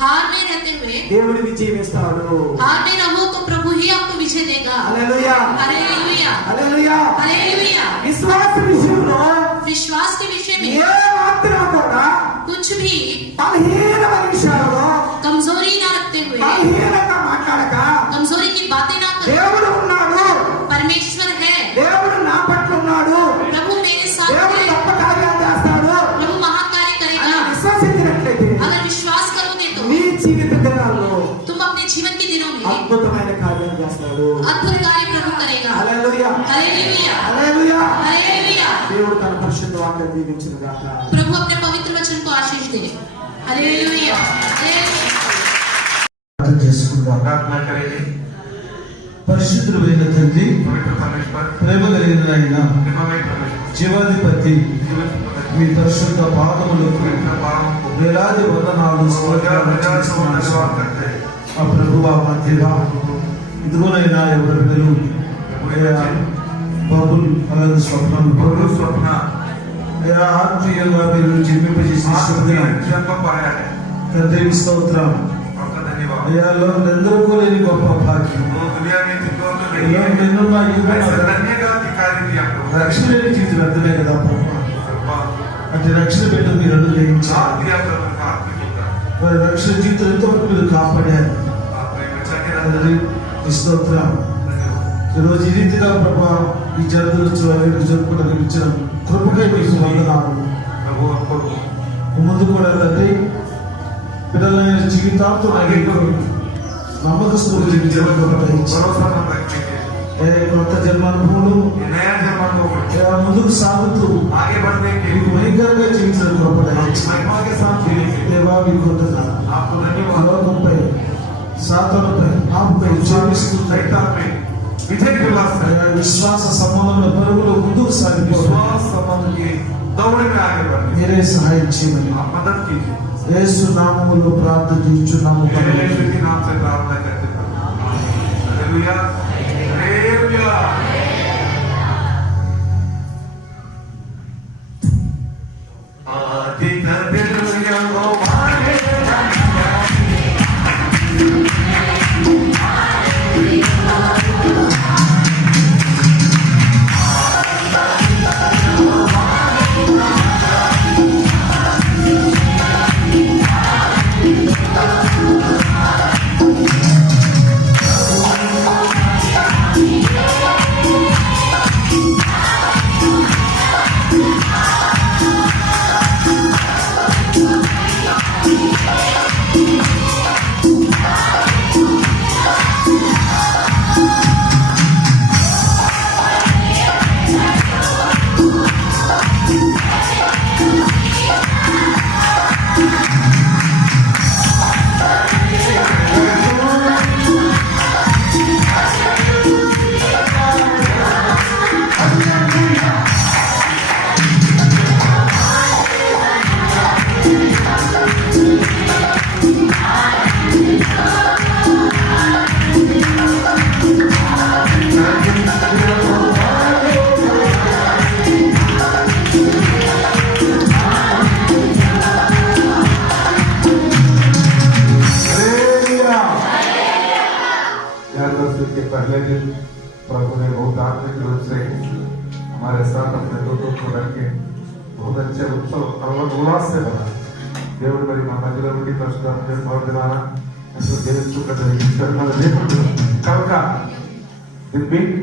हार में रहते हुए దేవుడి విజయం ఇస్తాడు. हार में रहो तो प्रभु ही आपको विजय देगा। హల్లెలూయా. हालेलुया। హల్లెలూయా. हालेलुया। విశ్వాస విషయంలో विश्वास के विषय में ఏ మాత్రం కూడా कुछ भी బలహీనమైన విషయాలలో कमजोरी ना रखते हुए, బలహీనంగా మాట్లాడక कमजोरी की बातें ना करो। దేవుడు ఉన్నాడు, परमेश्वर है, దేవుడు నా పట్ల ఉన్నాడు, प्रभु मेरे साथ దేవుడు है, గొప్ప కార్యాలు చేస్తాడు प्रभु महान कार्य అని करेगा। విశ్వసించినట్లయితే अगर विश्वास करोगे तो నీ జీవిత దినాల్లో तुम अपने जीवन के दिनों में అద్భుతమైన కార్యాలు చేస్తాడు. अद्भुत कार्य प्रभु करेगा। హల్లెలూయా. हालेलुया। హల్లెలూయా. हालेलुया। దేవుడు తన పరిశుద్ధ వాక్యం దీవించిన గాక. प्रभु अपने पवित्र वचन को आशीष दे। हालेलुया। प्रार्थना చేసుకుందాం. प्रार्थना करेंगे। పరిశుద్ధుడైన తండ్రి, पवित्र परमेश्वर, ప్రేమ కలిగిన ఆయన, कृपामय परमेश्वर, జీవాధిపతి, जीवन మీ పరిశుద్ధ పాదములకు पवित्र पावन को వేలాది వందనాలు స్తోత్రాలు చెల్లిస్తున్నాను. धन्यवाद करते हैं। ఆ ప్రభువా మా దేవా, ఇదిగోనైనా ఎవరి బిడ్డలు అయ్యా, బాబుల్ అలాగే స్వప్నం प्रभु स्वप्न అయ్యా, ఆత్మీయంగా మీరు జన్మింపజేసిన శుభదినం जन्म पाया है, తండ్రి స్తోత్రం. आपका धन्यवाद। అయ్యా, ఎందరికో లేని గొప్ప భాగ్యం. वो दुनिया में जिनको तो नहीं ఇలా है, నిన్నున్న ఈ ऐसा భూమి धन्य का अधिकारी दिया प्रभु। రక్షణ లేని జీవితం అర్థమే కదా ప్రభు. कृपा అంటే రక్షణ బిడ్డ మీరు అనుగ్రహించారు. साथ दिया प्रभु का आत्मिकता, వారి రక్షణ జీవితం ఎంతవరకు మీరు కాపాడారు. आपने बचा के रखा। తండ్రి ఈ స్తోత్రం. धन्यवाद। ఈరోజు ఈ రీతిగా ప్రభా ఈ జరుగుతున్న జరుపుకోవడానికి ఇచ్చిన కృపకై మీకు వందనాలు. प्रभु आपको ముందు కూడా తండ్రి పిల్లలైన జీవితాంతం నమ్మకస్తులు జీవించడం भरोसा न रखने के కొత్త జన్మానుభవాలు ये नया जन्म को ముందుకు సాగుతూ आगे बढ़ने के మీకు लिए భయంకరంగా జీవించడం కృపడై महिमा के साथ जीने के लिए దేవా మీకు వందనాలు. आपको धन्यवाद। లోకంపై సాతానుపై పాపపై జీవిస్తూ सैतान में विजय के वास्ते విశ్వాస సంబంధంలో పరుగులు ముందుకు సాగిపోవాలి. विश्वास संबंध के दौड़ में आगे बढ़ने మీరే సహాయం చేయమని आप मदद कीजिए। యేసు నామములో ప్రార్థన చేయుచున్నాము. यीशु के नाम से प्रार्थना करते हैं। Hallelujah, hallelujah. आदि तक दुनिया को मारे एनिवर्सरी के पहले दिन प्रभु ने बहुत आत्मिक रूप से हमारे साथ अपने दूतों को रख के बहुत अच्छे उत्सव और उल्लास से बना దేవుడు మరి మా మధ్యలో ఉండి పరిశుద్ధాత్మ ద్వారా అసలు దేవుడు కనుక ది బిగ్